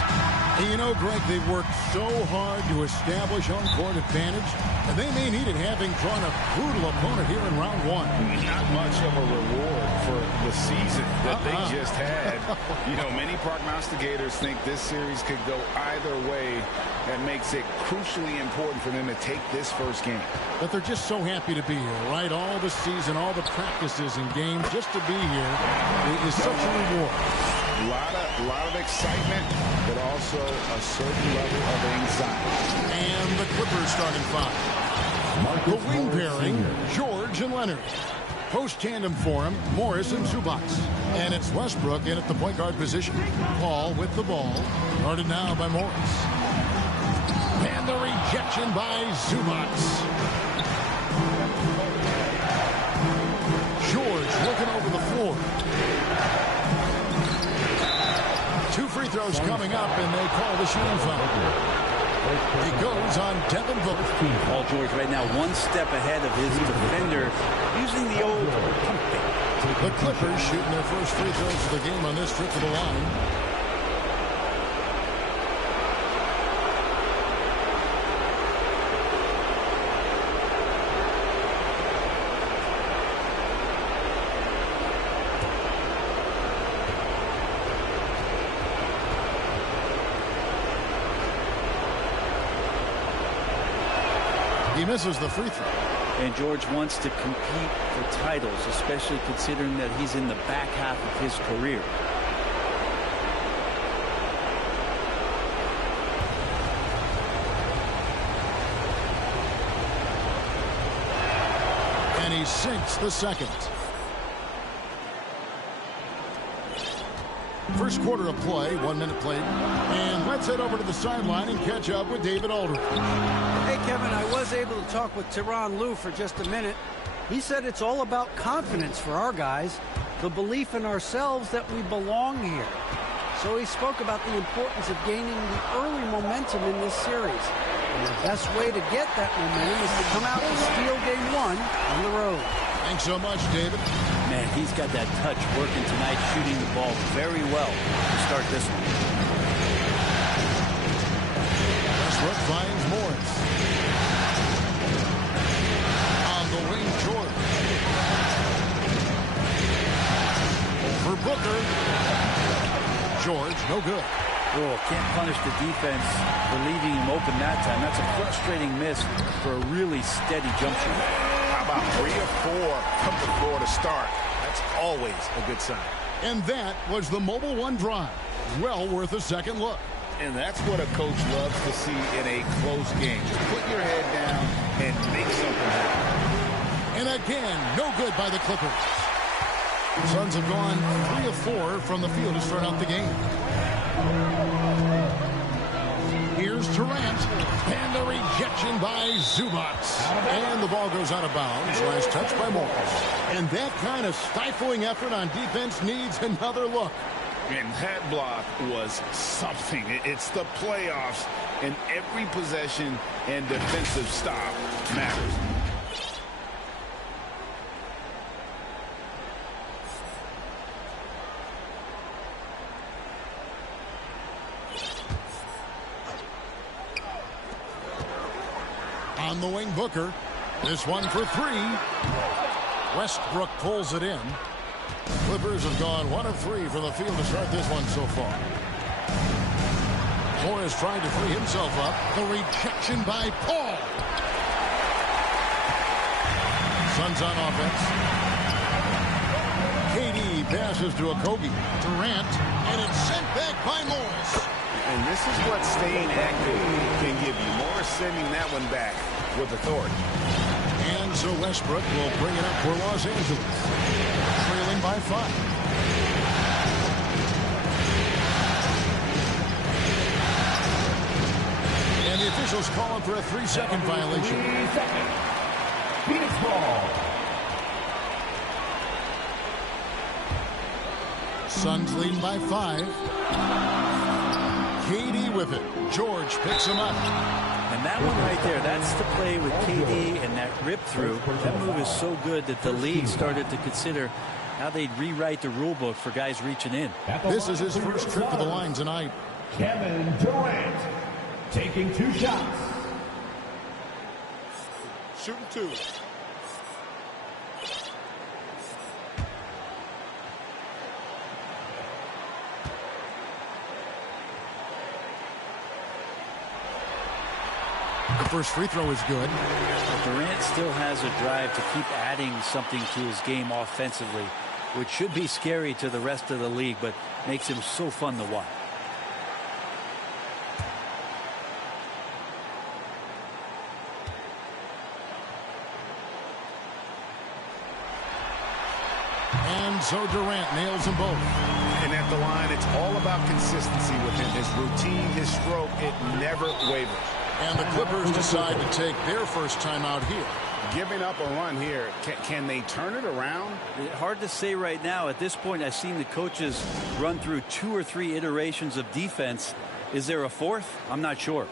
And you know, Greg, they've worked so hard to establish home court advantage, and they may need it, having drawn a brutal opponent here in round 1. Not much of a reward for the season that they just had. You know, many prognosticators think this series could go either way. That makes it crucially important for them to take this first game. But they're just so happy to be here, right? All the season, all the practices and games, just to be here is such a reward. A lot of excitement, but also a certain level of anxiety. And the Clippers starting 5. The wing pairing, George and Leonard. Post tandem for him, Morris and Zubac. And it's Westbrook in at the point guard position. Paul with the ball, guarded now by Morris. And the rejection by Zubac. throw's coming up, and they call the shooting foul. He goes on Devin Booker. Paul George right now 1 step ahead of his defender, using the old pump fake. The Clippers shooting their first free throws of the game on this trip to the line. He misses the free throw. And George wants to compete for titles, especially considering that he's in the back half of his career. And he sinks the second. First quarter of play, 1 minute played. And let's head over to the sideline and catch up with David Aldridge. Hey, Kevin, I was able to talk with Tyronn Lue for just a minute. He said it's all about confidence for our guys, the belief in ourselves that we belong here. So he spoke about the importance of gaining the early momentum in this series. And the best way to get that momentum is to come out and steal game 1 on the road. Thanks so much, David. Man, he's got that touch working tonight, shooting the ball very well to start this one. Westbrook finds Morris. On the wing, George. For Booker. George, no good. Oh, can't punish the defense for leaving him open that time. That's a frustrating miss for a really steady jump shooter. How about 3 or 4 from the floor to start? That's always a good sign. And that was the Mobile One drive. Well worth a second look. And that's what a coach loves to see in a close game. Just put your head down and make something happen. And again, no good by the Clippers. The Suns have gone 3 of 4 from the field to start out the game. Here's Durant, and a rejection by Zubac. And the ball goes out of bounds. Last touch by Morris. And that kind of stifling effort on defense needs another look. And that block was something. It's the playoffs, and every possession and defensive stop matters. On the wing, Booker. This one for 3. Westbrook pulls it in. Clippers have gone 1 of 3 from the field to start this one so far. Morris trying to free himself up. The rejection by Paul. Suns on offense. KD passes to Okogie. Durant, and it's sent back by Morris. And this is what staying active can give you. Morris sending that one back with authority. And so Westbrook will bring it up for Los Angeles. Trailing by 5. And the officials calling for a 3-second violation. 3 seconds. Phoenix ball. Suns leading by 5. KD with it. George picks him up. And that one right there, that's the play with KD and that rip through. That move is so good that the league started to consider how they'd rewrite the rule book for guys reaching in. This is his first trip to the line tonight. Kevin Durant taking 2 shots. Shooting 2. The first free throw is good. Durant still has a drive to keep adding something to his game offensively, which should be scary to the rest of the league, but makes him so fun to watch. And so Durant nails them both. And at the line, it's all about consistency with him. His routine, his stroke, it never wavers. And the Clippers decide to take their first time out here. giving up a run here. Can they turn it around? Hard to say right now. At this point, I've seen the coaches run through 2 or 3 iterations of defense. Is there a fourth? I'm not sure.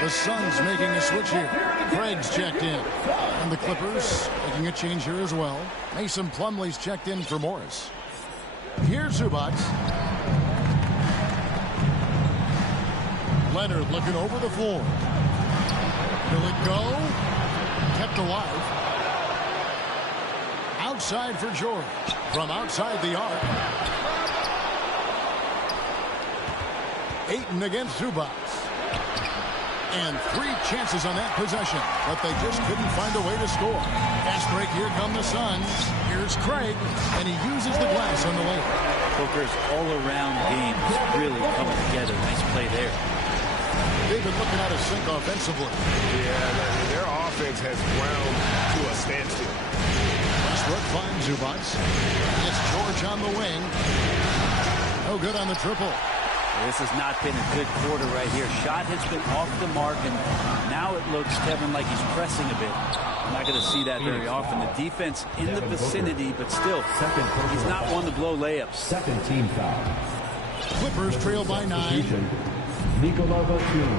The Suns making a switch here. Craig's checked in. And the Clippers making a change here as well. Mason Plumlee's checked in for Morris. Here's Zubac. Leonard looking over the floor. Will it go? Kept alive. Outside for George. From outside the arc. Ayton against Zubac. And 3 chances on that possession, but they just couldn't find a way to score. Fast break, here come the Suns. Here's Craig, and he uses the glass on the layup. Booker's all-around game is really coming together. Nice play there. They've been looking out of sync offensively. Yeah, their offense has ground to a standstill. Westbrook finds Zubac. It's George on the wing. No good on the triple. This has not been a good quarter right here. Shot has been off the mark, and now it looks, Kevin, like he's pressing a bit. I'm not going to see that very often. The defense in the vicinity, but still, he's not one to blow layups. Second team foul. Clippers trail by 9. Nikola Batum.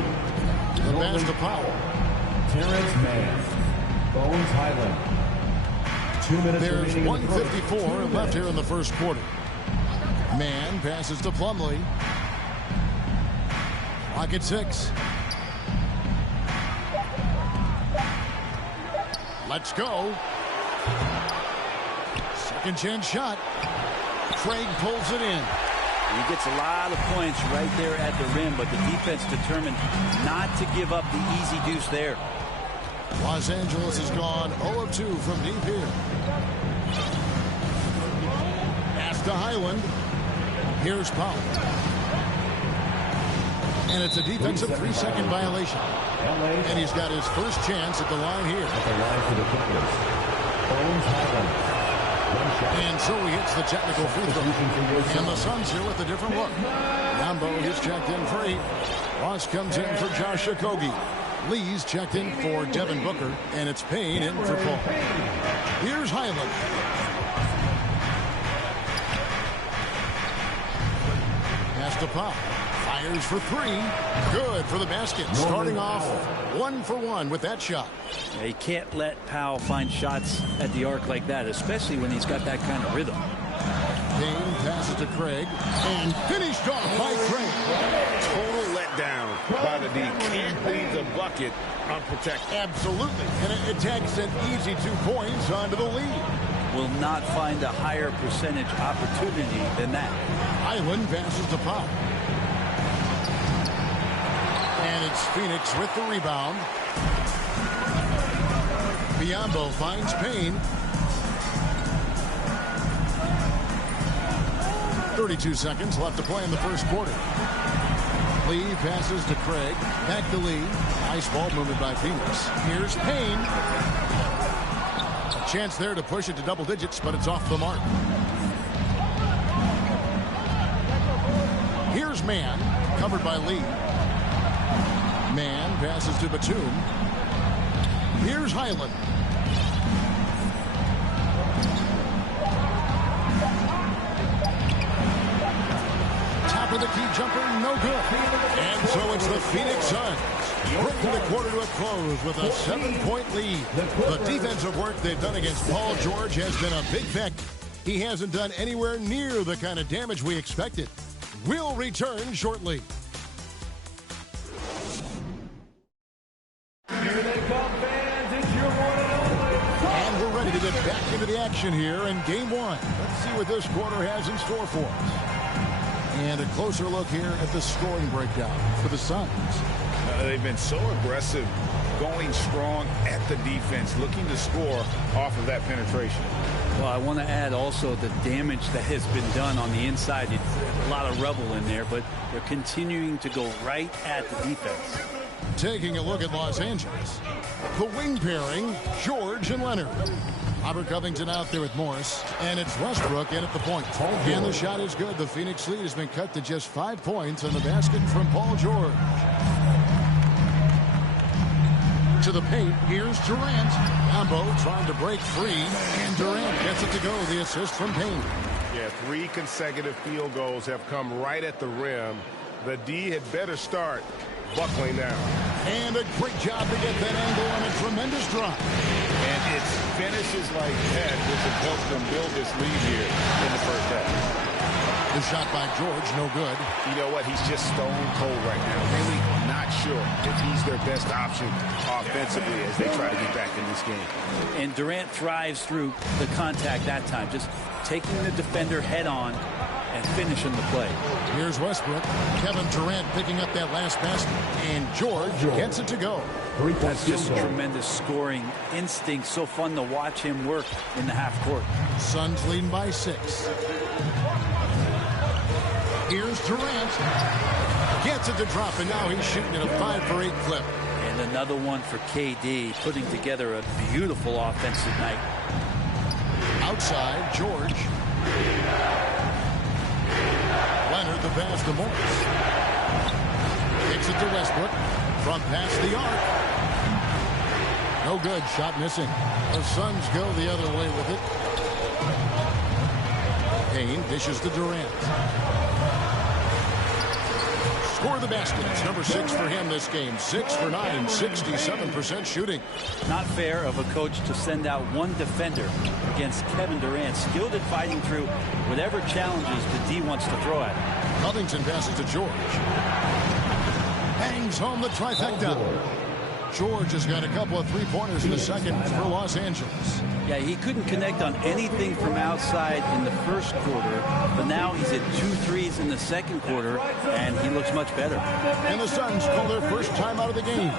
The pass to Powell. Terrence Mann. Bones Highland. 2 minutes There's remaining. 1:54 left here in the first quarter. Mann passes to Plumlee. Clock at 6. Let's go. Second chance shot. Craig pulls it in. He gets a lot of points right there at the rim, but the defense determined not to give up the easy deuce there. Los Angeles has gone 0 of 2 from deep here. Pass to Highland. Here's Powell. And it's a defensive 3-second violation. And he's got his first chance at the line here. At the line for the Clippers. Bones Highland. And so he hits the technical free throw. And the Suns here with a different look. Rambo is checked in for 8. Ross comes in for Josh Okogie. Lee's checked in for Devin Booker. And it's Payne in for Paul. Here's Highland. Pass to Pop. Fires for 3. Good for the basket. Starting off 1 for 1 with that shot. Yeah, you can't let Powell find shots at the arc like that, especially when he's got that kind of rhythm. Payne passes to Craig. And finished off by Craig. Total letdown by the D. Can't leave the bucket unprotected. Absolutely. And it takes an easy 2 points onto the lead. Will not find a higher percentage opportunity than that. Highland passes to Pop. And it's Phoenix with the rebound. Biyombo finds Payne. 32 seconds left to play in the first quarter. Lee passes to Craig. Back to Lee. Nice ball movement by Phoenix. Here's Payne. A chance there to push it to double digits, but it's off the mark. Here's Mann. Covered by Lee. Mann passes to Batum. Here's Highland. the key jumper, no good. And so it's the Phoenix Suns bringing the quarter to a close with a 7-point lead. The defensive work they've done against Paul George has been a big factor. He hasn't done anywhere near the kind of damage we expected. We'll return shortly. Here they come, fans. It's your one and only. And we're ready to get back into the action here in Game 1. Let's see what this quarter has in store for us. And a closer look here at the scoring breakdown for the Suns. They've been so aggressive, going strong at the defense, looking to score off of that penetration. Well, I want to add also the damage that has been done on the inside. It's a lot of rubble in there, but they're continuing to go right at the defense. Taking a look at Los Angeles, the wing pairing, George and Leonard. Robert Covington out there with Morris, and it's Westbrook in at the point. And the shot is good. The Phoenix lead has been cut to just 5 points on the basket from Paul George. To the paint, here's Durant. Ambo trying to break free, and Durant gets it to go. The assist from Payne. Yeah, 3 consecutive field goals have come right at the rim. The D had better start buckling down. And a great job to get that angle on a tremendous drop. And it's finishes like that which have helped them build this lead here in the first half. The shot by George, no good. You know what? He's just stone cold right now. Really not sure if he's their best option offensively as they try to get back in this game. And Durant thrives through the contact that time, just taking the defender head on and finishing the play. Here's Westbrook. Kevin Durant picking up that last basket. And George gets it to go. That's just tremendous scoring instinct. So fun to watch him work in the half court. Suns leading by 6. Here's Durant. Gets it to drop, and now he's shooting at a 5 for 8 clip. And another one for KD, putting together a beautiful offensive night. Outside, George. Leonard, the pass to Morris. Kicks it to Westbrook. From past the arc. No good. Shot missing. The Suns go the other way with it. Payne dishes to Durant. For the basket. It's number 6 for him this game. 6 for 9, 67% shooting. Not fair of a coach to send out one defender against Kevin Durant, skilled at fighting through whatever challenges the D wants to throw at him. Covington passes to George. Hangs home the trifecta. George has got a couple of 3-pointers in the second for Los Angeles. Yeah, he couldn't connect on anything from outside in the first quarter, but now he's at 2 threes in the second quarter, and he looks much better. And the Suns call their first time out of the game.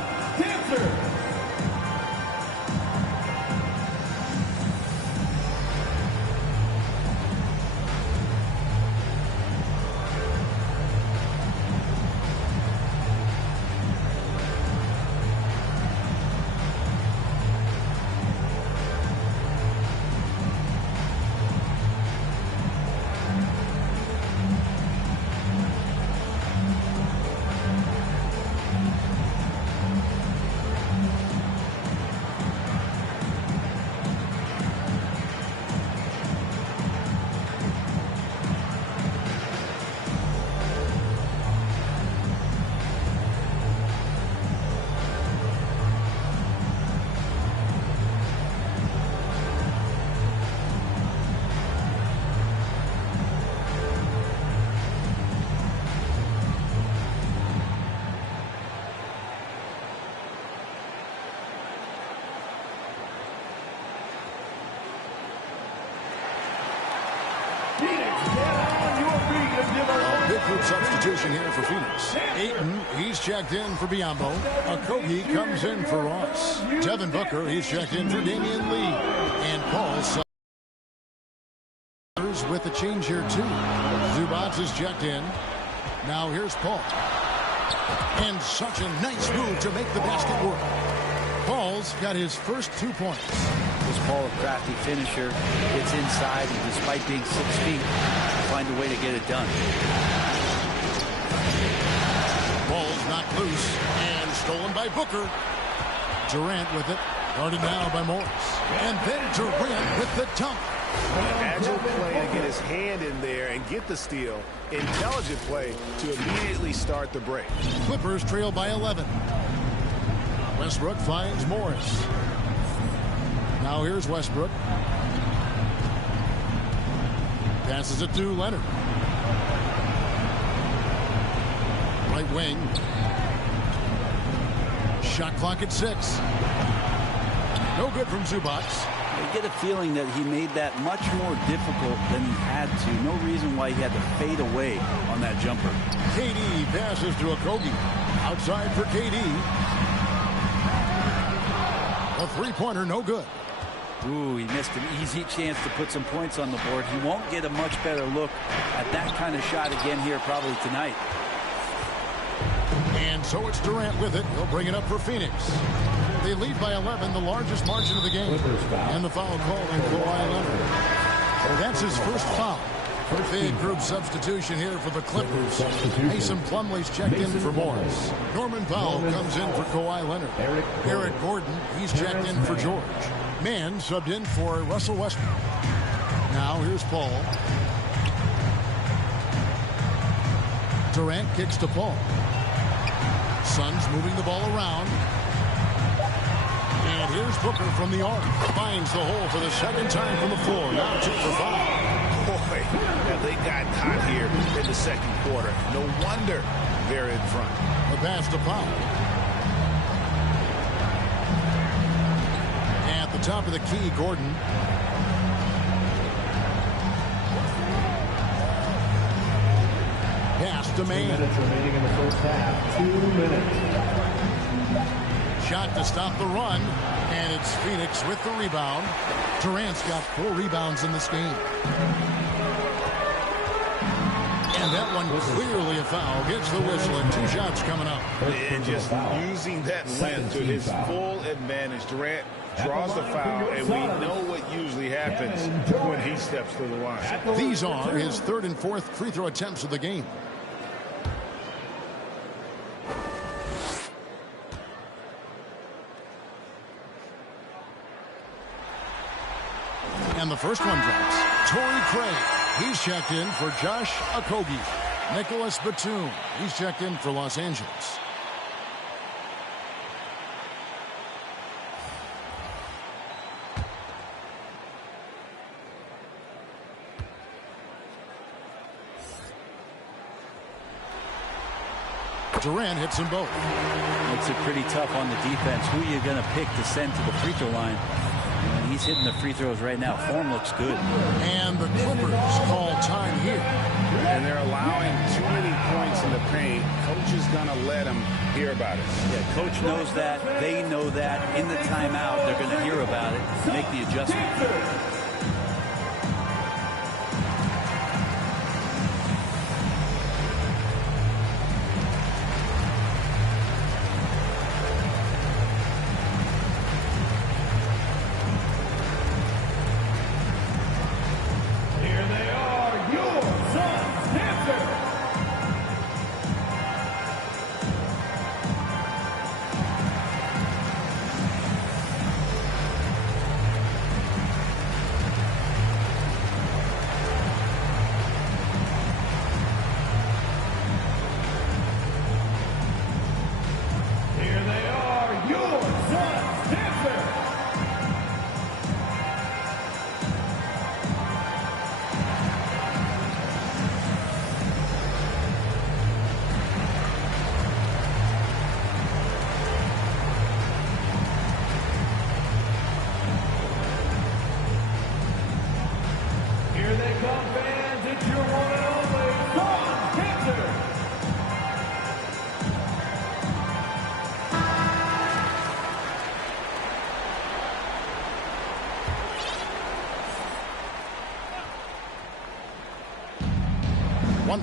Substitution here for Phoenix. Ayton, he's checked in for Biyombo. Okogie comes in for Ross. Devin Booker, he's checked in for Damian Lee. And Paul Summers with the change here too. Zubac is checked in. Now here's Paul. And such a nice move to make the basket work. Paul's got his first 2 points. This Paul, a crafty finisher, gets inside, and despite being 6 feet, find a way to get it done. Ball's knocked loose and stolen by Booker. Durant with it, guarded now by Morris. And then Durant with the dunk. Agile play to get his hand in there and get the steal. Intelligent play to immediately start the break. Clippers trail by 11. Westbrook finds Morris. Now here's Westbrook. Passes it to Leonard. Right wing. Shot clock at 6. No good from Zubac. I get a feeling that he made that much more difficult than he had to. No reason why he had to fade away on that jumper. KD passes to Okogie. Outside for KD. A three-pointer, no good. Ooh, he missed an easy chance to put some points on the board. He won't get a much better look at that kind of shot again here probably tonight. And so it's Durant with it. He'll bring it up for Phoenix. They lead by 11, the largest margin of the game. And the foul called on Kawhi Leonard. That's his first foul. Big group substitution here for the Clippers. Mason Plumlee's checked in for Morris. Norman Powell comes in for Kawhi Leonard. Eric Gordon, he's checked in for George. Mann subbed in for Russell Westbrook. Now here's Paul. Durant kicks to Paul. Suns moving the ball around. And here's Booker from the arc. Finds the hole for the second time from the floor. Now 2 for 5. Boy, have they gotten hot here in the second quarter. No wonder they're in front. The pass to Powell. At the top of the key, Gordon. Pass to Mann. 2 minutes remaining in the first half. 2 minutes. Shot to stop the run, and it's Phoenix with the rebound. Durant's got 4 rebounds in this game. And that one clearly a foul. Gets the whistle, and 2 shots coming up. And just using that length to his full advantage. Durant draws the foul, and we know what usually happens when he steps to the line. These are his 3rd and 4th free throw attempts of the game. And the first one drops. Torrey Craig. He's checked in for Josh Okogie. Nicholas Batum. He's checked in for Los Angeles. Durant hits them both. Makes it pretty tough on the defense. Who are you going to pick to send to the free throw line? And he's hitting the free throws right now. Form looks good. And the Clippers call time here. And they're allowing too many points in the paint. Coach is going to let them hear about it. Yeah, coach knows that. They know that. In the timeout, they're going to hear about it. Make the adjustment.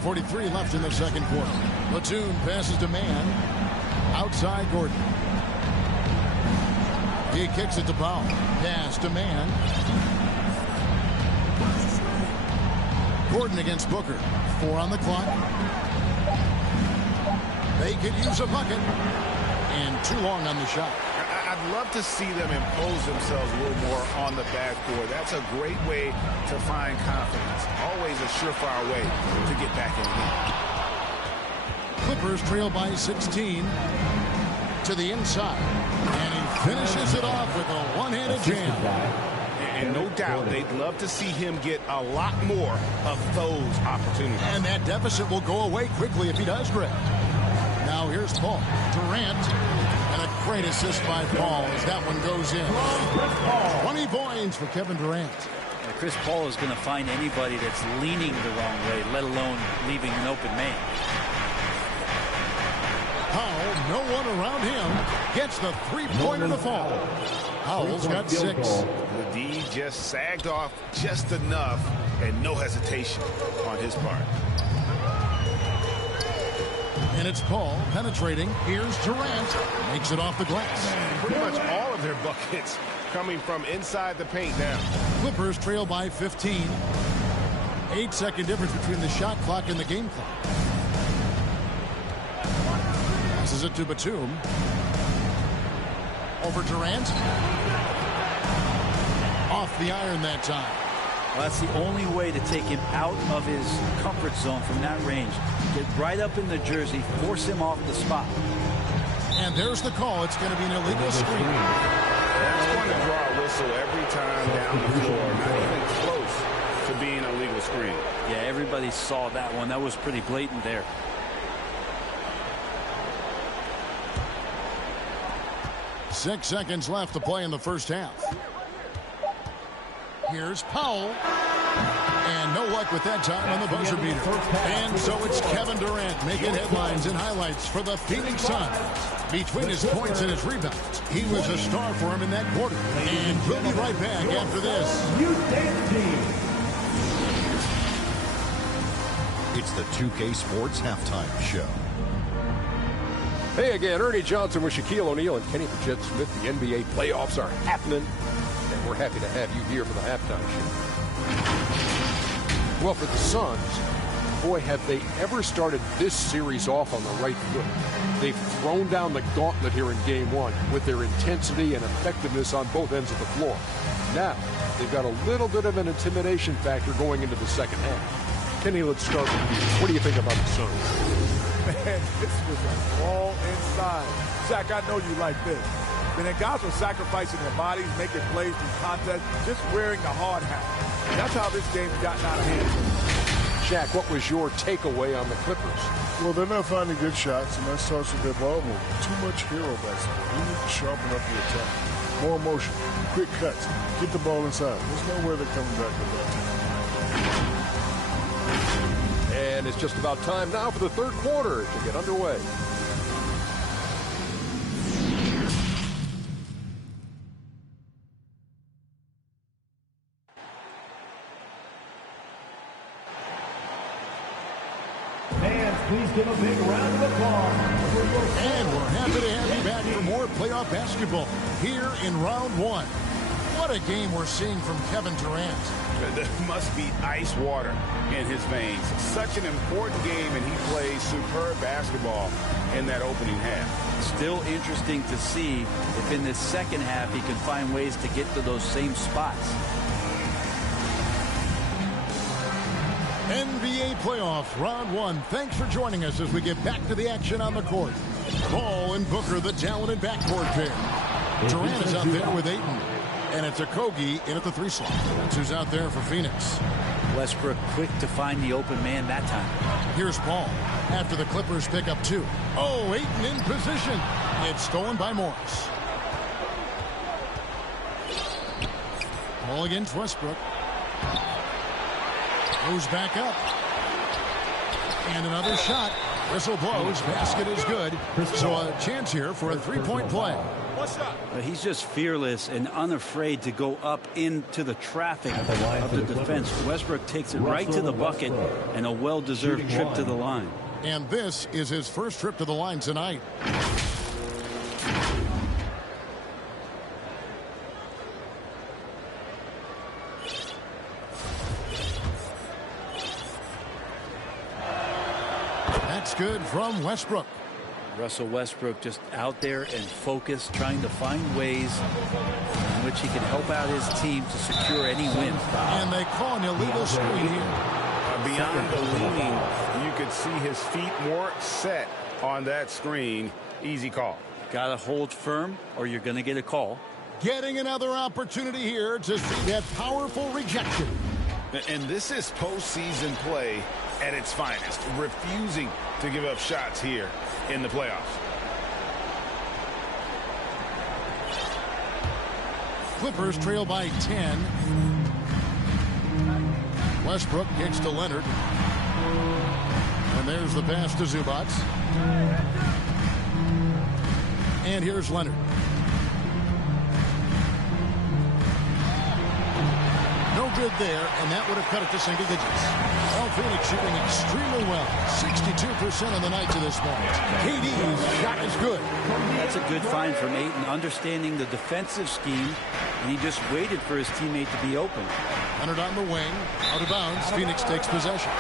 .43 left in the second quarter. Batum passes to Mann. Outside Gordon. He kicks it to Powell. Pass to Mann. Gordon against Booker. 4 on the clock. They could use a bucket. And too long on the shot. I'd love to see them impose themselves a little more on the backboard. That's a great way to find confidence. Always a surefire way to get back in the game. Clippers trail by 16 to the inside. And he finishes it off with a one-handed jam. And no doubt they'd love to see him get a lot more of those opportunities. And that deficit will go away quickly if he does, Greg. Now here's Paul. Durant. And a great assist by Paul as that one goes in. 20 points for Kevin Durant. Yeah, Chris Paul is going to find anybody that's leaning the wrong way, let alone leaving an open man. Powell, no one around him, gets the three-pointer to fall. Powell's got 6. The D just sagged off just enough and no hesitation on his part. And it's Paul penetrating. Here's Durant. Makes it off the glass. Pretty much all of their buckets coming from inside the paint now. Clippers trail by 15. 8-second difference between the shot clock and the game clock. Passes it to Batum. Over Durant. Off the iron that time. Well, that's the only way to take him out of his comfort zone from that range. Get right up in the jersey, force him off the spot. And there's the call. It's going to be an illegal screen. That's going to draw a whistle every time down the floor. Not even close to being a legal screen. Yeah, everybody saw that one. That was pretty blatant there. Six seconds left to play in the first half. Here's Powell. And no luck with that time on the buzzer beater. And so it's Kevin Durant making headlines and highlights for the Phoenix Suns. Between his points and his rebounds, he was a star for him in that quarter. And we'll be right back after this. It's the 2K Sports Halftime Show. Hey again, Ernie Johnson with Shaquille O'Neal and Kenny Fajette Smith. The NBA playoffs are happening, and we're happy to have you here for the halftime show. Well, for the Suns, boy, have they ever started this series off on the right foot. They've thrown down the gauntlet here in Game 1 with their intensity and effectiveness on both ends of the floor. Now, they've got a little bit of an intimidation factor going into the second half. Kenny, let's start with you. What do you think about the Suns? Man, this was a ball inside. Shaq, I know you like this. And then guys were sacrificing their bodies, making plays through contests, just wearing the hard hat. And that's how this game's gotten out of hand. Shaq, what was your takeaway on the Clippers? Well, they're not finding good shots, and that starts with their ball movement. Too much hero basketball. You need to sharpen up the attack. More motion, quick cuts, get the ball inside. There's no way they're coming back with that. And it's just about time now for the third quarter to get underway. Fans, please give a big round of applause. And we're happy to have you back for more playoff basketball here in round 1. What a game we're seeing from Kevin Durant. There must be ice water in his veins. Such an important game, and he plays superb basketball in that opening half. Still interesting to see if in this second half he can find ways to get to those same spots. NBA playoff round 1. Thanks for joining us as we get back to the action on the court. Paul and Booker, the talented backcourt pair. Durant is out there with Ayton. And it's Okogie in at the 3 slot. That's who's out there for Phoenix. Westbrook quick to find the open man that time. Here's Paul after the Clippers pick up 2. Oh, Ayton in position. It's stolen by Morris. Paul against Westbrook. Goes back up. And another shot. Whistle blows. Basket is good. So a chance here for a 3-point play. He's just fearless and unafraid to go up into the traffic of the defense. Westbrook takes it right to the bucket and a well-deserved trip to the line. And this is his first trip to the line tonight. That's good from Westbrook. Russell Westbrook just out there and focused, trying to find ways in which he can help out his team to secure any win. And they call an illegal screen here. Beyond the leaning, you could see his feet more set on that screen. Easy call. Got to hold firm or you're going to get a call. Getting another opportunity here to see that powerful rejection. And this is postseason play at its finest, refusing to give up shots here in the playoffs. Clippers trail by 10. Westbrook kicks to Leonard. And there's the pass to Zubac. And here's Leonard. No good there, and that would have cut it to single digits. Well, Phoenix shooting extremely well. 62% on the night to this point. KD's shot is good. That's a good find from Ayton, understanding the defensive scheme, and he just waited for his teammate to be open. Leonard on the wing, out of bounds. Phoenix takes possession.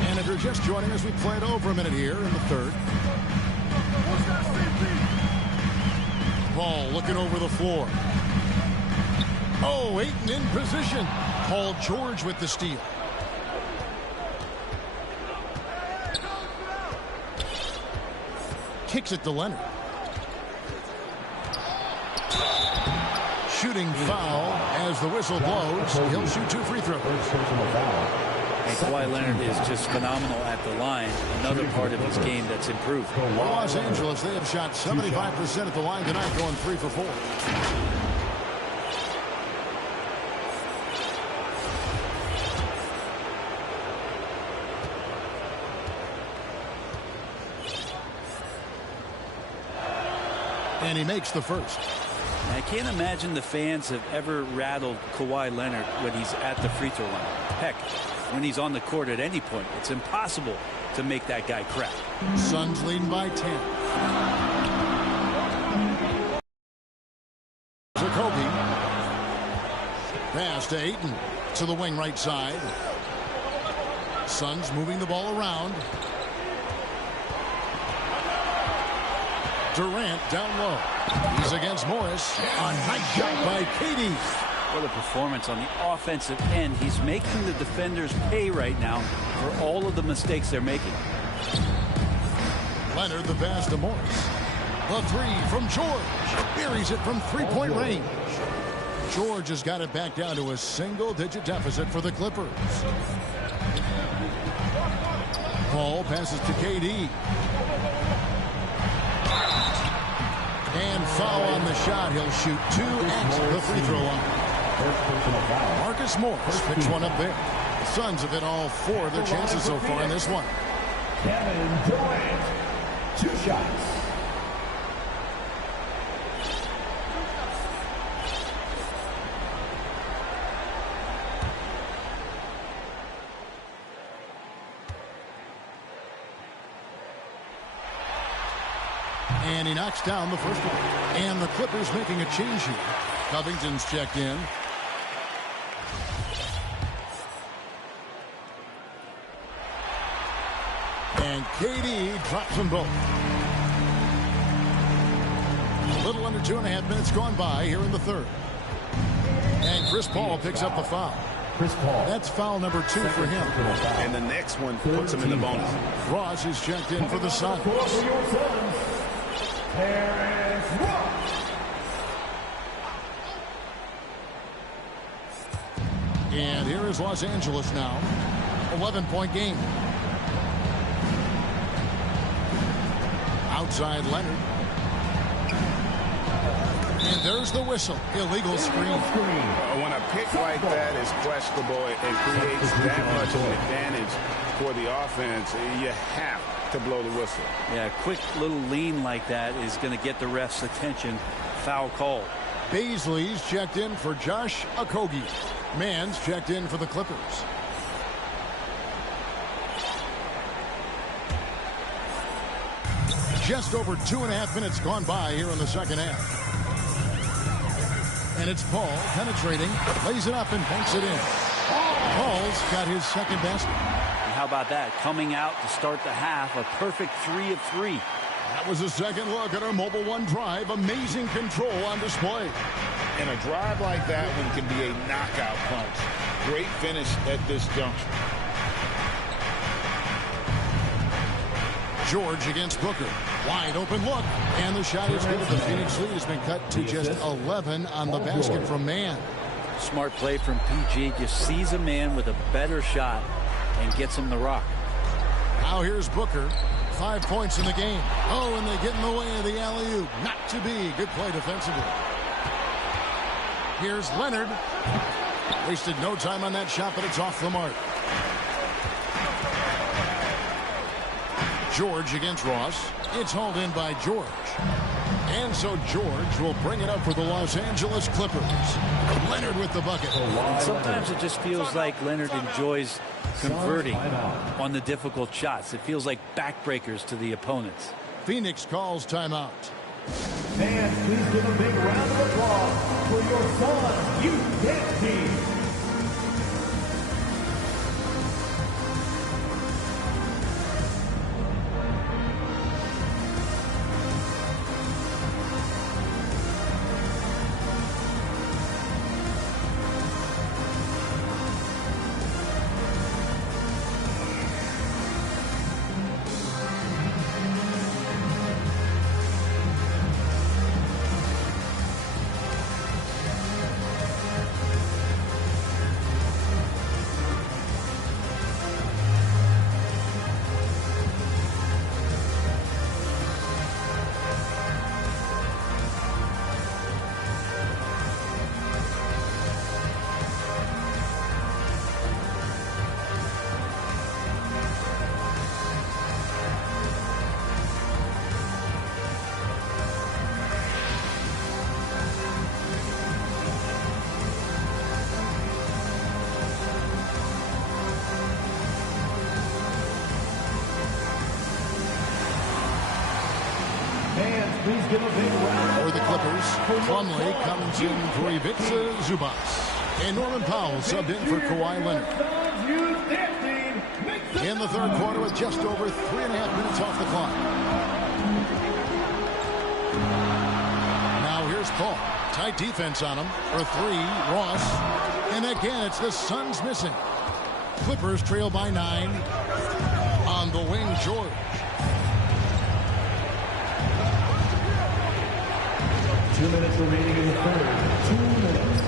And if you're just joining us, we played over a minute here in the third. Paul looking over the floor. Oh, Ayton in position. Paul George with the steal. Kicks it to Leonard. Shooting foul as the whistle blows. He'll shoot 2 free throws. And Kawhi Leonard is just phenomenal at the line. Another part of his game that's improved. For Los Angeles, they have shot 75% at the line tonight, going 3 for 4. And he makes the first. I can't imagine the fans have ever rattled Kawhi Leonard when he's at the free throw line. Heck, when he's on the court at any point, it's impossible to make that guy crack. Suns leading by 10. Jacoby. Pass to Ayton to the wing right side. Suns moving the ball around. Durant down low. He's against Morris. A nice shot by KD. What a performance on the offensive end. He's making the defenders pay right now for all of the mistakes they're making. Leonard the pass to Morris. The three from George. Buries it from three-point range. George has got it back down to a single-digit deficit for the Clippers. Paul passes to KD. And foul on the shot. He'll shoot 2 at the free throw line. Marcus Morris picks one up there. The Suns have hit all 4 of their chances so far in this one. Kevin Durant, 2 shots. And he knocks down the first one. And the Clippers making a change here. Covington's checked in. And KD drops them both. A little under 2.5 minutes gone by here in the third. And Chris Paul picks up the foul. Chris Paul. That's foul number 2 for him. And the next one puts him in the bonus. Ross is checked in for the Suns. And here is Los Angeles now. 11-point game. Outside Leonard. And there's the whistle. Illegal screen. When a pick like that is questionable and creates that much of an advantage for the offense, you have to blow the whistle. Yeah, a quick little lean like that is going to get the ref's attention. Foul call. Baisley's checked in for Josh Okogie. Mann's checked in for the Clippers. Just over 2.5 minutes gone by here in the second half. And it's Paul penetrating, lays it up and banks it in. Paul's got his second basket. And how about that? Coming out to start the half, a perfect 3 of 3. That was a second look at our Mobile One drive. Amazing control on display. And a drive like that one can be a knockout punch. Great finish at this juncture. George against Booker. Wide open look. And the shot is good. The Phoenix lead has been cut to just 11 on the basket from Mann. Smart play from PG. Just sees a man with a better shot and gets him the rock. Now here's Booker. 5 points in the game. Oh, and they get in the way of the alley-oop. Not to be. Good play defensively. Here's Leonard. Wasted no time on that shot, but it's off the mark. George against Ross. It's hauled in by George. And so George will bring it up for the Los Angeles Clippers. Leonard with the bucket. And sometimes it just feels like Leonard enjoys converting on the difficult shots. It feels like backbreakers to the opponents. Phoenix calls timeout. And please give a big round of applause for your Suns Youth Dance Team. For the Clippers, Plumlee comes in for Ivica Zubac. And Norman Powell subbed in for Kawhi Leonard. In the third quarter with just over 3.5 minutes off the clock. Now here's Paul. Tight defense on him for 3. Ross. And again, it's the Suns missing. Clippers trail by 9. On the wing, George. 2 minutes remaining in the third. 2 minutes.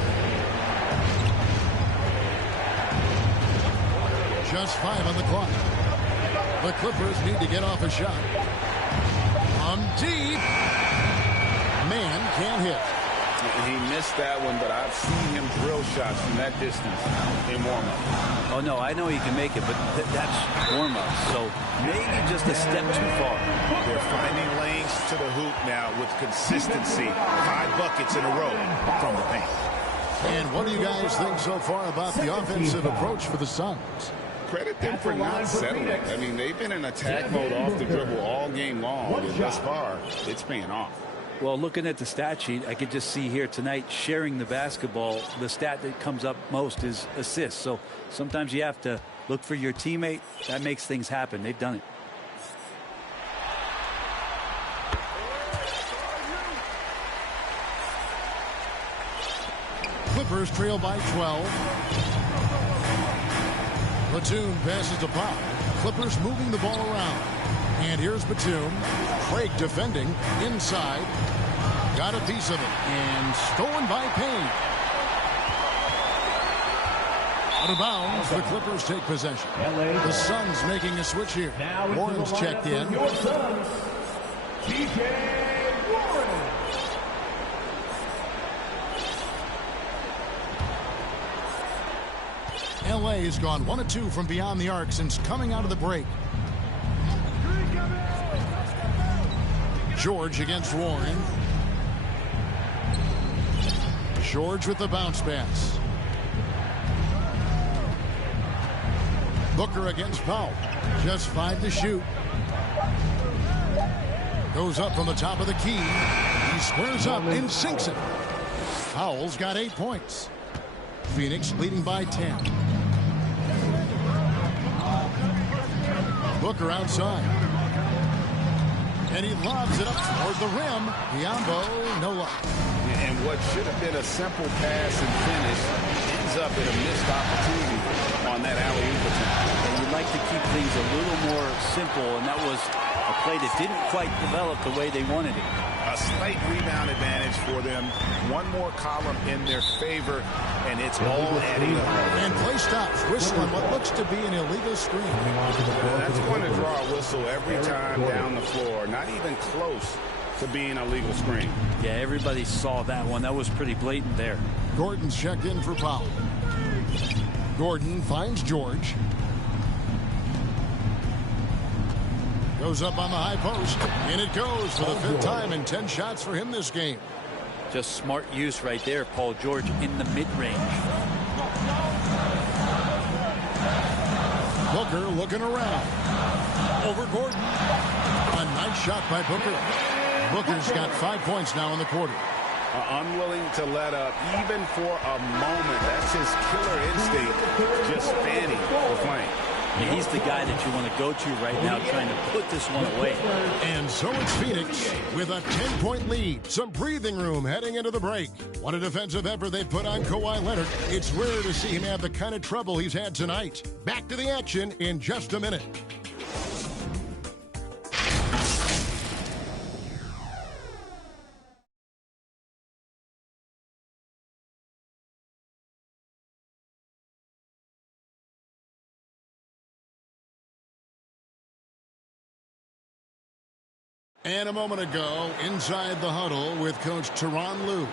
Just 5 on the clock. The Clippers need to get off a shot. Deep. Man can't hit. He missed that one, but I've seen him drill shots from that distance in warm-up. Oh, no, I know he can make it, but that's warm-up. So maybe just a step too far. They're finding lanes to the hoop now with consistency. 5 buckets in a row from the paint. And what do you guys think so far about the offensive approach for the Suns? Credit them for not settling. I mean, they've been in attack mode off the dribble all game long, and thus far, it's paying off. Well, looking at the stat sheet, I could just see here tonight sharing the basketball. The stat that comes up most is assists. So sometimes you have to look for your teammate. That makes things happen. They've done it. Clippers trail by 12. Batum passes to Pop. Clippers moving the ball around. And here's Batum. Craig defending inside. Got a piece of it. And stolen by Payne. Out of bounds. The Clippers take possession. The Suns making a switch here. Warren's checked in. Your Suns, TJ Warren. LA has gone 1 of 2 from beyond the arc since coming out of the break. George against Warren. George with the bounce pass. Booker against Powell. Just 5 to shoot. Goes up from the top of the key. He squares up and sinks it. Powell's got 8 points. Phoenix leading by 10. Booker outside. And he lobs it up toward the rim. Biyombo, no luck. And what should have been a simple pass and finish ends up in a missed opportunity on that alley-oop attempt. And you'd like to keep things a little more simple, and that was a play that didn't quite develop the way they wanted it. A slight rebound advantage for them. One more column in their favor, and it's all adding up. And play stops, whistling what looks to be an illegal screen. That's going to draw a whistle every time down the floor. Not even close to being a legal screen. Yeah, everybody saw that one. That was pretty blatant there. Gordon's checked in for Powell. Gordon finds George. Goes up on the high post, and it goes for the 5th time in 10 shots for him this game. Just smart use right there, Paul George in the mid-range. Booker looking around. Over Gordon. A nice shot by Booker. Booker's got 5 points now in the quarter. Unwilling to let up even for a moment. That's his killer instinct, just fanning the flank. Yeah, he's the guy that you want to go to right now, trying to put this one away. And so it's Phoenix with a 10-point lead. Some breathing room heading into the break. What a defensive effort they put on Kawhi Leonard. It's rare to see him have the kind of trouble he's had tonight. Back to the action in just a minute. And a moment ago, inside the huddle with Coach Tyronn Lue.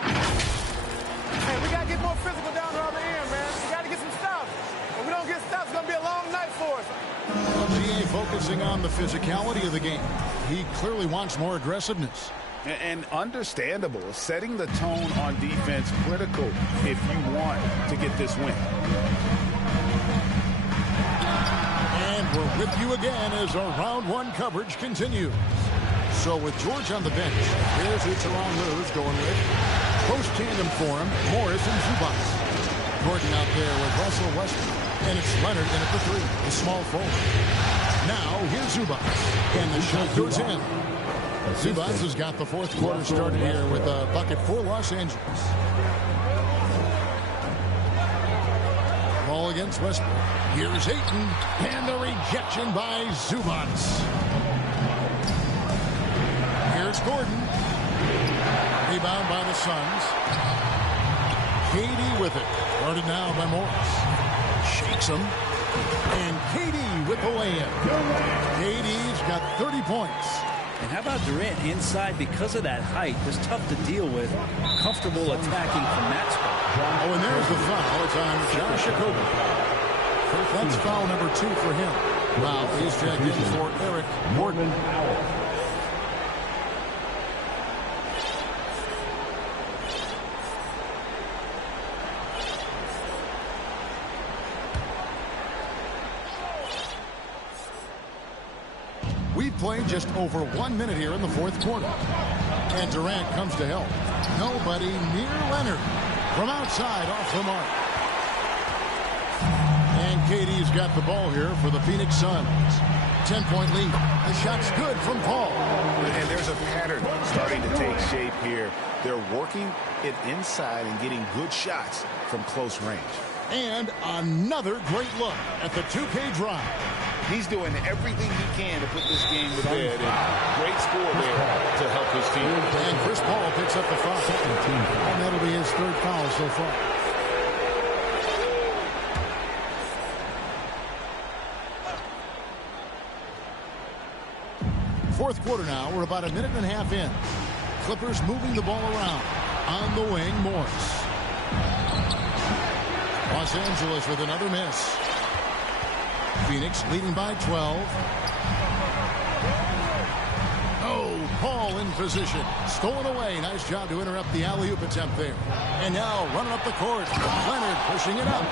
Hey, we got to get more physical down the other end, man. We got to get some stops. If we don't get stops, it's going to be a long night for us. GA focusing on the physicality of the game. He clearly wants more aggressiveness. And understandable. Setting the tone on defense critical if you want to get this win. And we're with you again as our round 1 coverage continues. So with George on the bench, here's who Tyronn Lue is going with. Post tandem for him, Morris and Zubac. Gordon out there with Russell Westbrook. And it's Leonard in at the 3, the small forward. Now here's Zubac. And the shot goes in. Zubac has got the 4th quarter started here with a bucket for Los Angeles. Ball against Westbrook. Here's Ayton. And the rejection by Zubac. Here's Gordon. Rebound by the Suns. KD with it. Guarded now by Morris. Shakes him. And KD with the layup. KD's got 30 points. And how about Durant inside because of that height? It's tough to deal with. Comfortable attacking from that spot. Oh, and there's the foul. It's on Josh Okogie. That's foul number 2 for him. Wow, he's checked in for Eric Gordon. We've played just over 1 minute here in the 4th quarter. And Durant comes to help. Nobody near Leonard. From outside, off the mark. And KD's got the ball here for the Phoenix Suns. 10-point lead. The shot's good from Paul. And there's a pattern starting to take shape here. They're working it inside and getting good shots from close range. And another great look at the 2K drive. He's doing everything he can to put this game to bed. And great score there to help his team. And Chris Paul picks up the foul. And that'll be his 3rd foul so far. Fourth quarter now. We're about a minute and a half in. Clippers moving the ball around. On the wing, Morris. Los Angeles with another miss. Phoenix leading by 12. Oh, Paul in position. Stolen away. Nice job to interrupt the alley-oop attempt there. And now running up the court. Leonard pushing it up.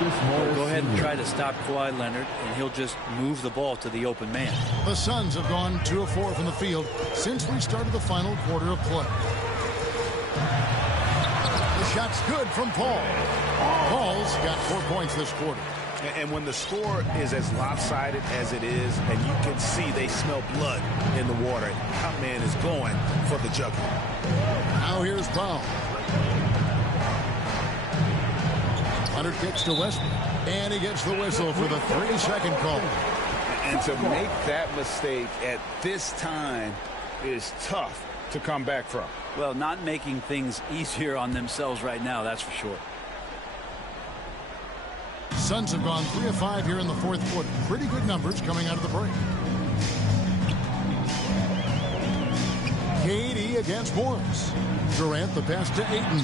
Go ahead and try to stop Kawhi Leonard, and he'll just move the ball to the open man. The Suns have gone 2 of 4 from the field since we started the final quarter of play. The shot's good from Paul. Paul's got 4 points this quarter. And when the score is as lopsided as it is, and you can see they smell blood in the water, that man is going for the jugular. Now here's Brown. Leonard kicks to Westbrook, and he gets the whistle for the 3-second call. And to make that mistake at this time is tough to come back from. Well, not making things easier on themselves right now, that's for sure. Suns have gone 3 of 5 here in the fourth quarter. Pretty good numbers coming out of the break. KD against Morris. Durant the pass to Ayton.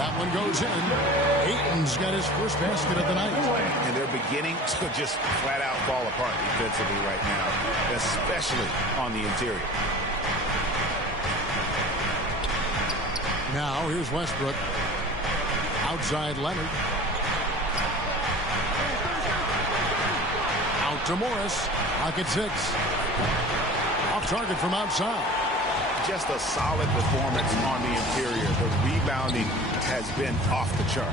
That one goes in. Ayton's got his first basket of the night. And they're beginning to just flat out fall apart defensively right now, especially on the interior. Now here's Westbrook. Outside Leonard. Out to Morris. Pocket 6. Off target from outside. Just a solid performance on the interior. The rebounding has been off the chart.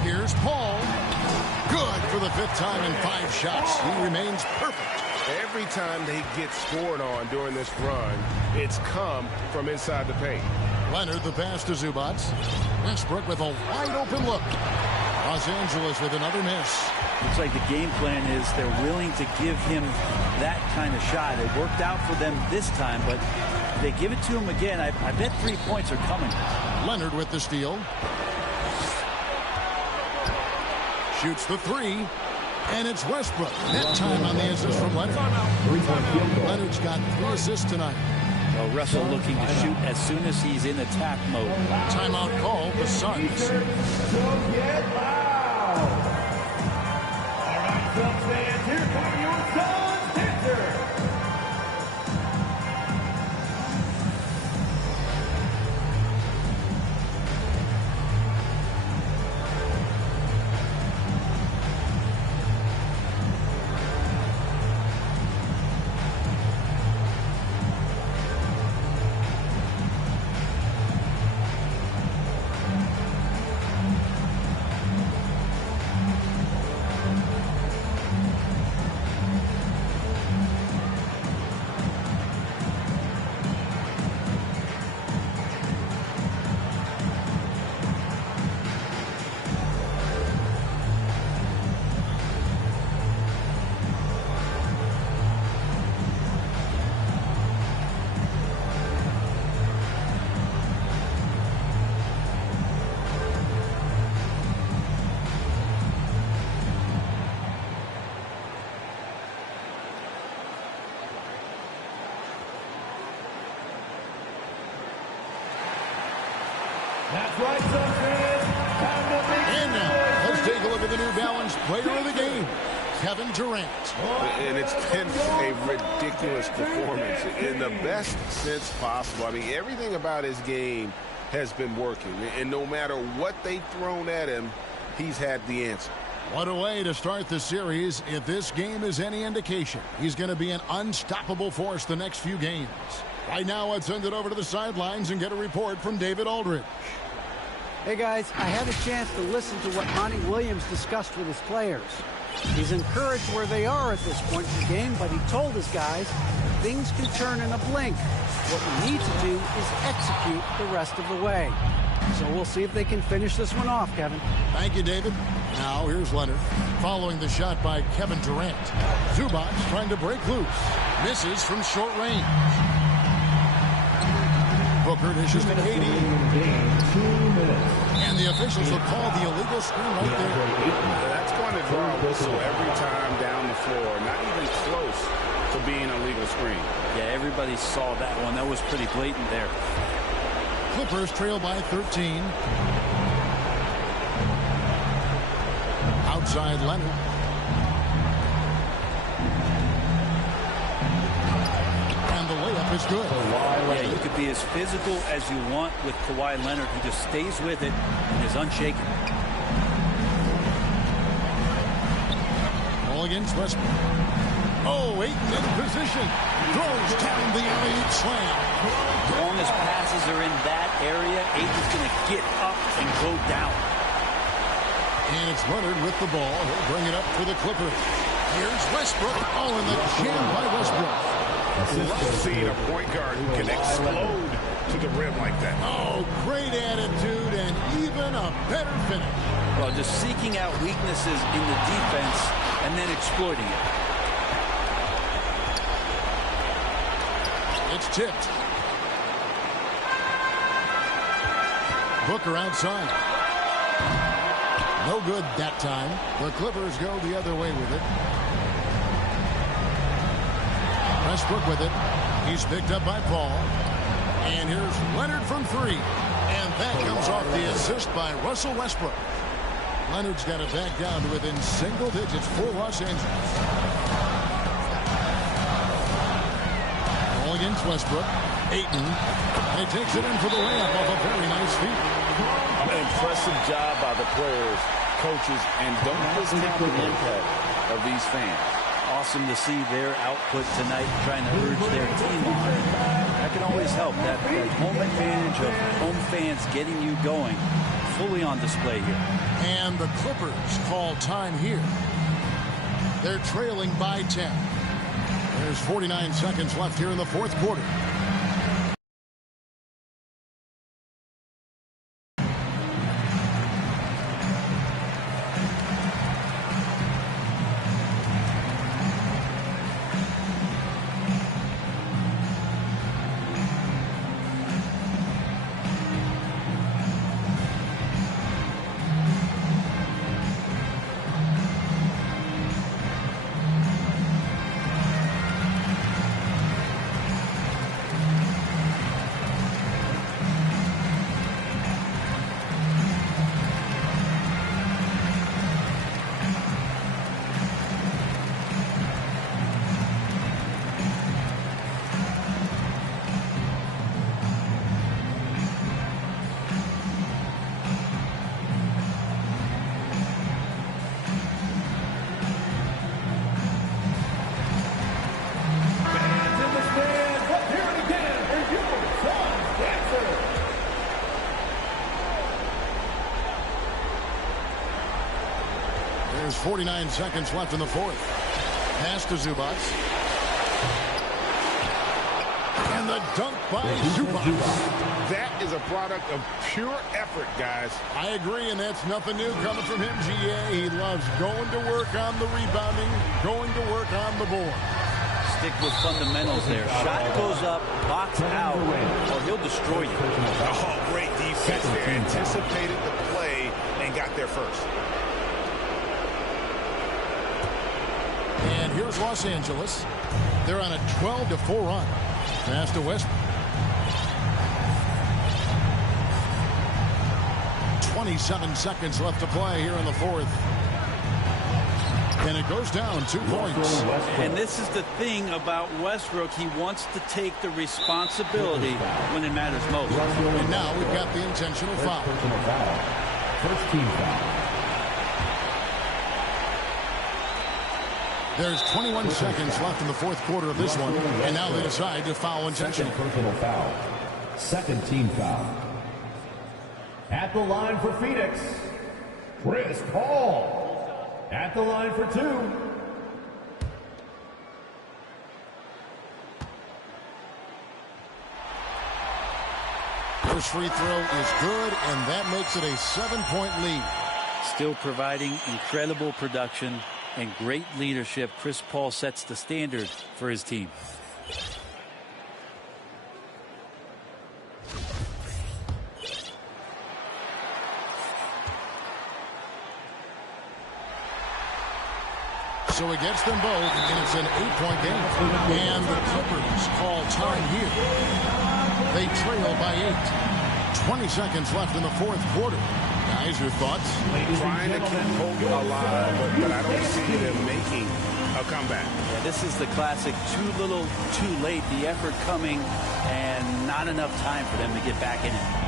Here's Paul. Good for the 5th time in 5 shots. He remains perfect. Every time they get scored on during this run, it's come from inside the paint. Leonard the pass to Zubac. Westbrook with a wide open look. Los Angeles with another miss. Looks like the game plan is they're willing to give him that kind of shot. It worked out for them this time, but if they give it to him again, I bet 3 points are coming. Leonard with the steal. Shoots the 3. And it's Westbrook. Net time on the assist from Leonard. Leonard's got 3 assists tonight. Well, Russell looking to shoot as soon as he's in attack mode. Timeout call, the Suns. Fans, here come your Suns dancers. That's right, Suns fans. And now, let's take a look at the New Balance player of the game, Kevin Durant. And it's been a ridiculous performance in the best sense possible. I mean, everything about his game has been working. And no matter what they've thrown at him, he's had the answer. What a way to start the series. If this game is any indication, he's going to be an unstoppable force the next few games. Right now, let's send it over to the sidelines and get a report from David Aldridge. Hey, guys, I had a chance to listen to what Monty Williams discussed with his players. He's encouraged where they are at this point in the game, but he told his guys things can turn in a blink. What we need to do is execute the rest of the way. So we'll see if they can finish this one off, Kevin. Thank you, David. Now here's Leonard following the shot by Kevin Durant. Zubac trying to break loose. Misses from short range. Booker dishes to KD. And the officials will call the illegal screen right there. That's going to draw a whistle every time down the floor. Not even close to being a legal screen. Yeah, everybody saw that one. That was pretty blatant there. Clippers trail by 13. Outside Leonard. And the layup is good. Yeah, you could be as physical as you want with Kawhi Leonard. He just stays with it and is unshaken. Ball against Westbrook. Oh, Ayton in position. Throws down the alley-oop slam. As long as passes are in that area, Ayton's going to get up and go down. And it's Leonard with the ball. He'll bring it up for the Clippers. Here's Westbrook. Oh, and the jam by Westbrook. Love seeing a point guard who can explode to the rim like that. Oh, great attitude and even a better finish. Well, just seeking out weaknesses in the defense and then exploiting it. It's tipped. Booker outside. No good that time. The Clippers go the other way with it. Westbrook with it. He's picked up by Paul. And here's Leonard from three. And that comes off the assist by Russell Westbrook. Leonard's got it back down to within single digits for Los Angeles. Ball against Westbrook. Ayton. And he takes it in for the layup off a very nice feed. An impressive job by the players, coaches, and don't discount the impact of these fans. Awesome to see their output tonight, trying to urge their team on. That can always help. That home advantage of home fans getting you going, fully on display here. And the Clippers call time here. They're trailing by 10. There's 49 seconds left here in the fourth quarter. There's 49 seconds left in the fourth. Pass to Zubac. And the dunk by Zubac. That is a product of pure effort, guys. I agree, and that's nothing new coming from him, GA. He loves going to work on the rebounding, going to work on the board. Stick with fundamentals there. Shot goes up, box out, or he'll destroy you. Oh, great defense there. Anticipated the play and got there first. And here's Los Angeles. They're on a 12-4 run. Pass to Westbrook. 27 seconds left to play here in the fourth. And it goes down 2 points. And this is the thing about Westbrook. He wants to take the responsibility when it matters most. And now we've got the intentional foul. First team foul. There's 21 seconds left in the fourth quarter of this one, and now they decide to foul intentionally. Personal foul. Second team foul. At the line for Phoenix, Chris Paul. At the line for 2. First free throw is good, and that makes it a 7-point lead. Still providing incredible production and great leadership. Chris Paul sets the standard for his team. So he gets them both, and it's an 8-point game. And the Clippers call time here. They trail by 8. 20 seconds left in the fourth quarter. Guys, your thoughts? Trying to keep hope alive, but I don't see them making a comeback. Yeah, this is the classic too little, too late. The effort coming and not enough time for them to get back in it.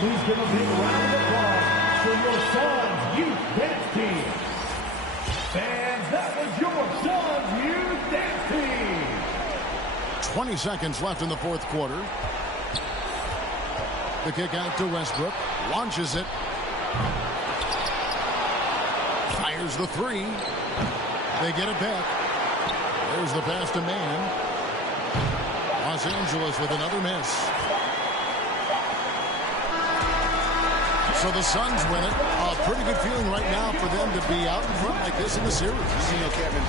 Please give a big round of applause for your son's youth dance team. Fans, that was your son's youth dance team. 20 seconds left in the fourth quarter. The kick out to Westbrook. Launches it. Fires the three. They get it back. There's the pass to Mann. Los Angeles with another miss. So the Suns win it. A pretty good feeling right now for them to be out in front like this in the series. You know, Kevin,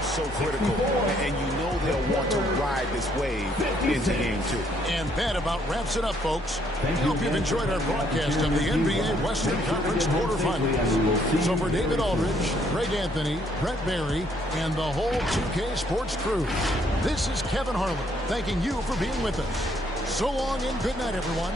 so critical. And you know they'll want to ride this wave into game 2. And that about wraps it up, folks. I hope you've enjoyed our broadcast of the NBA Western Conference quarterfinals. So for David Aldridge, Greg Anthony, Brett Barry, and the whole 2K Sports crew, this is Kevin Harlan thanking you for being with us. So long and good night, everyone.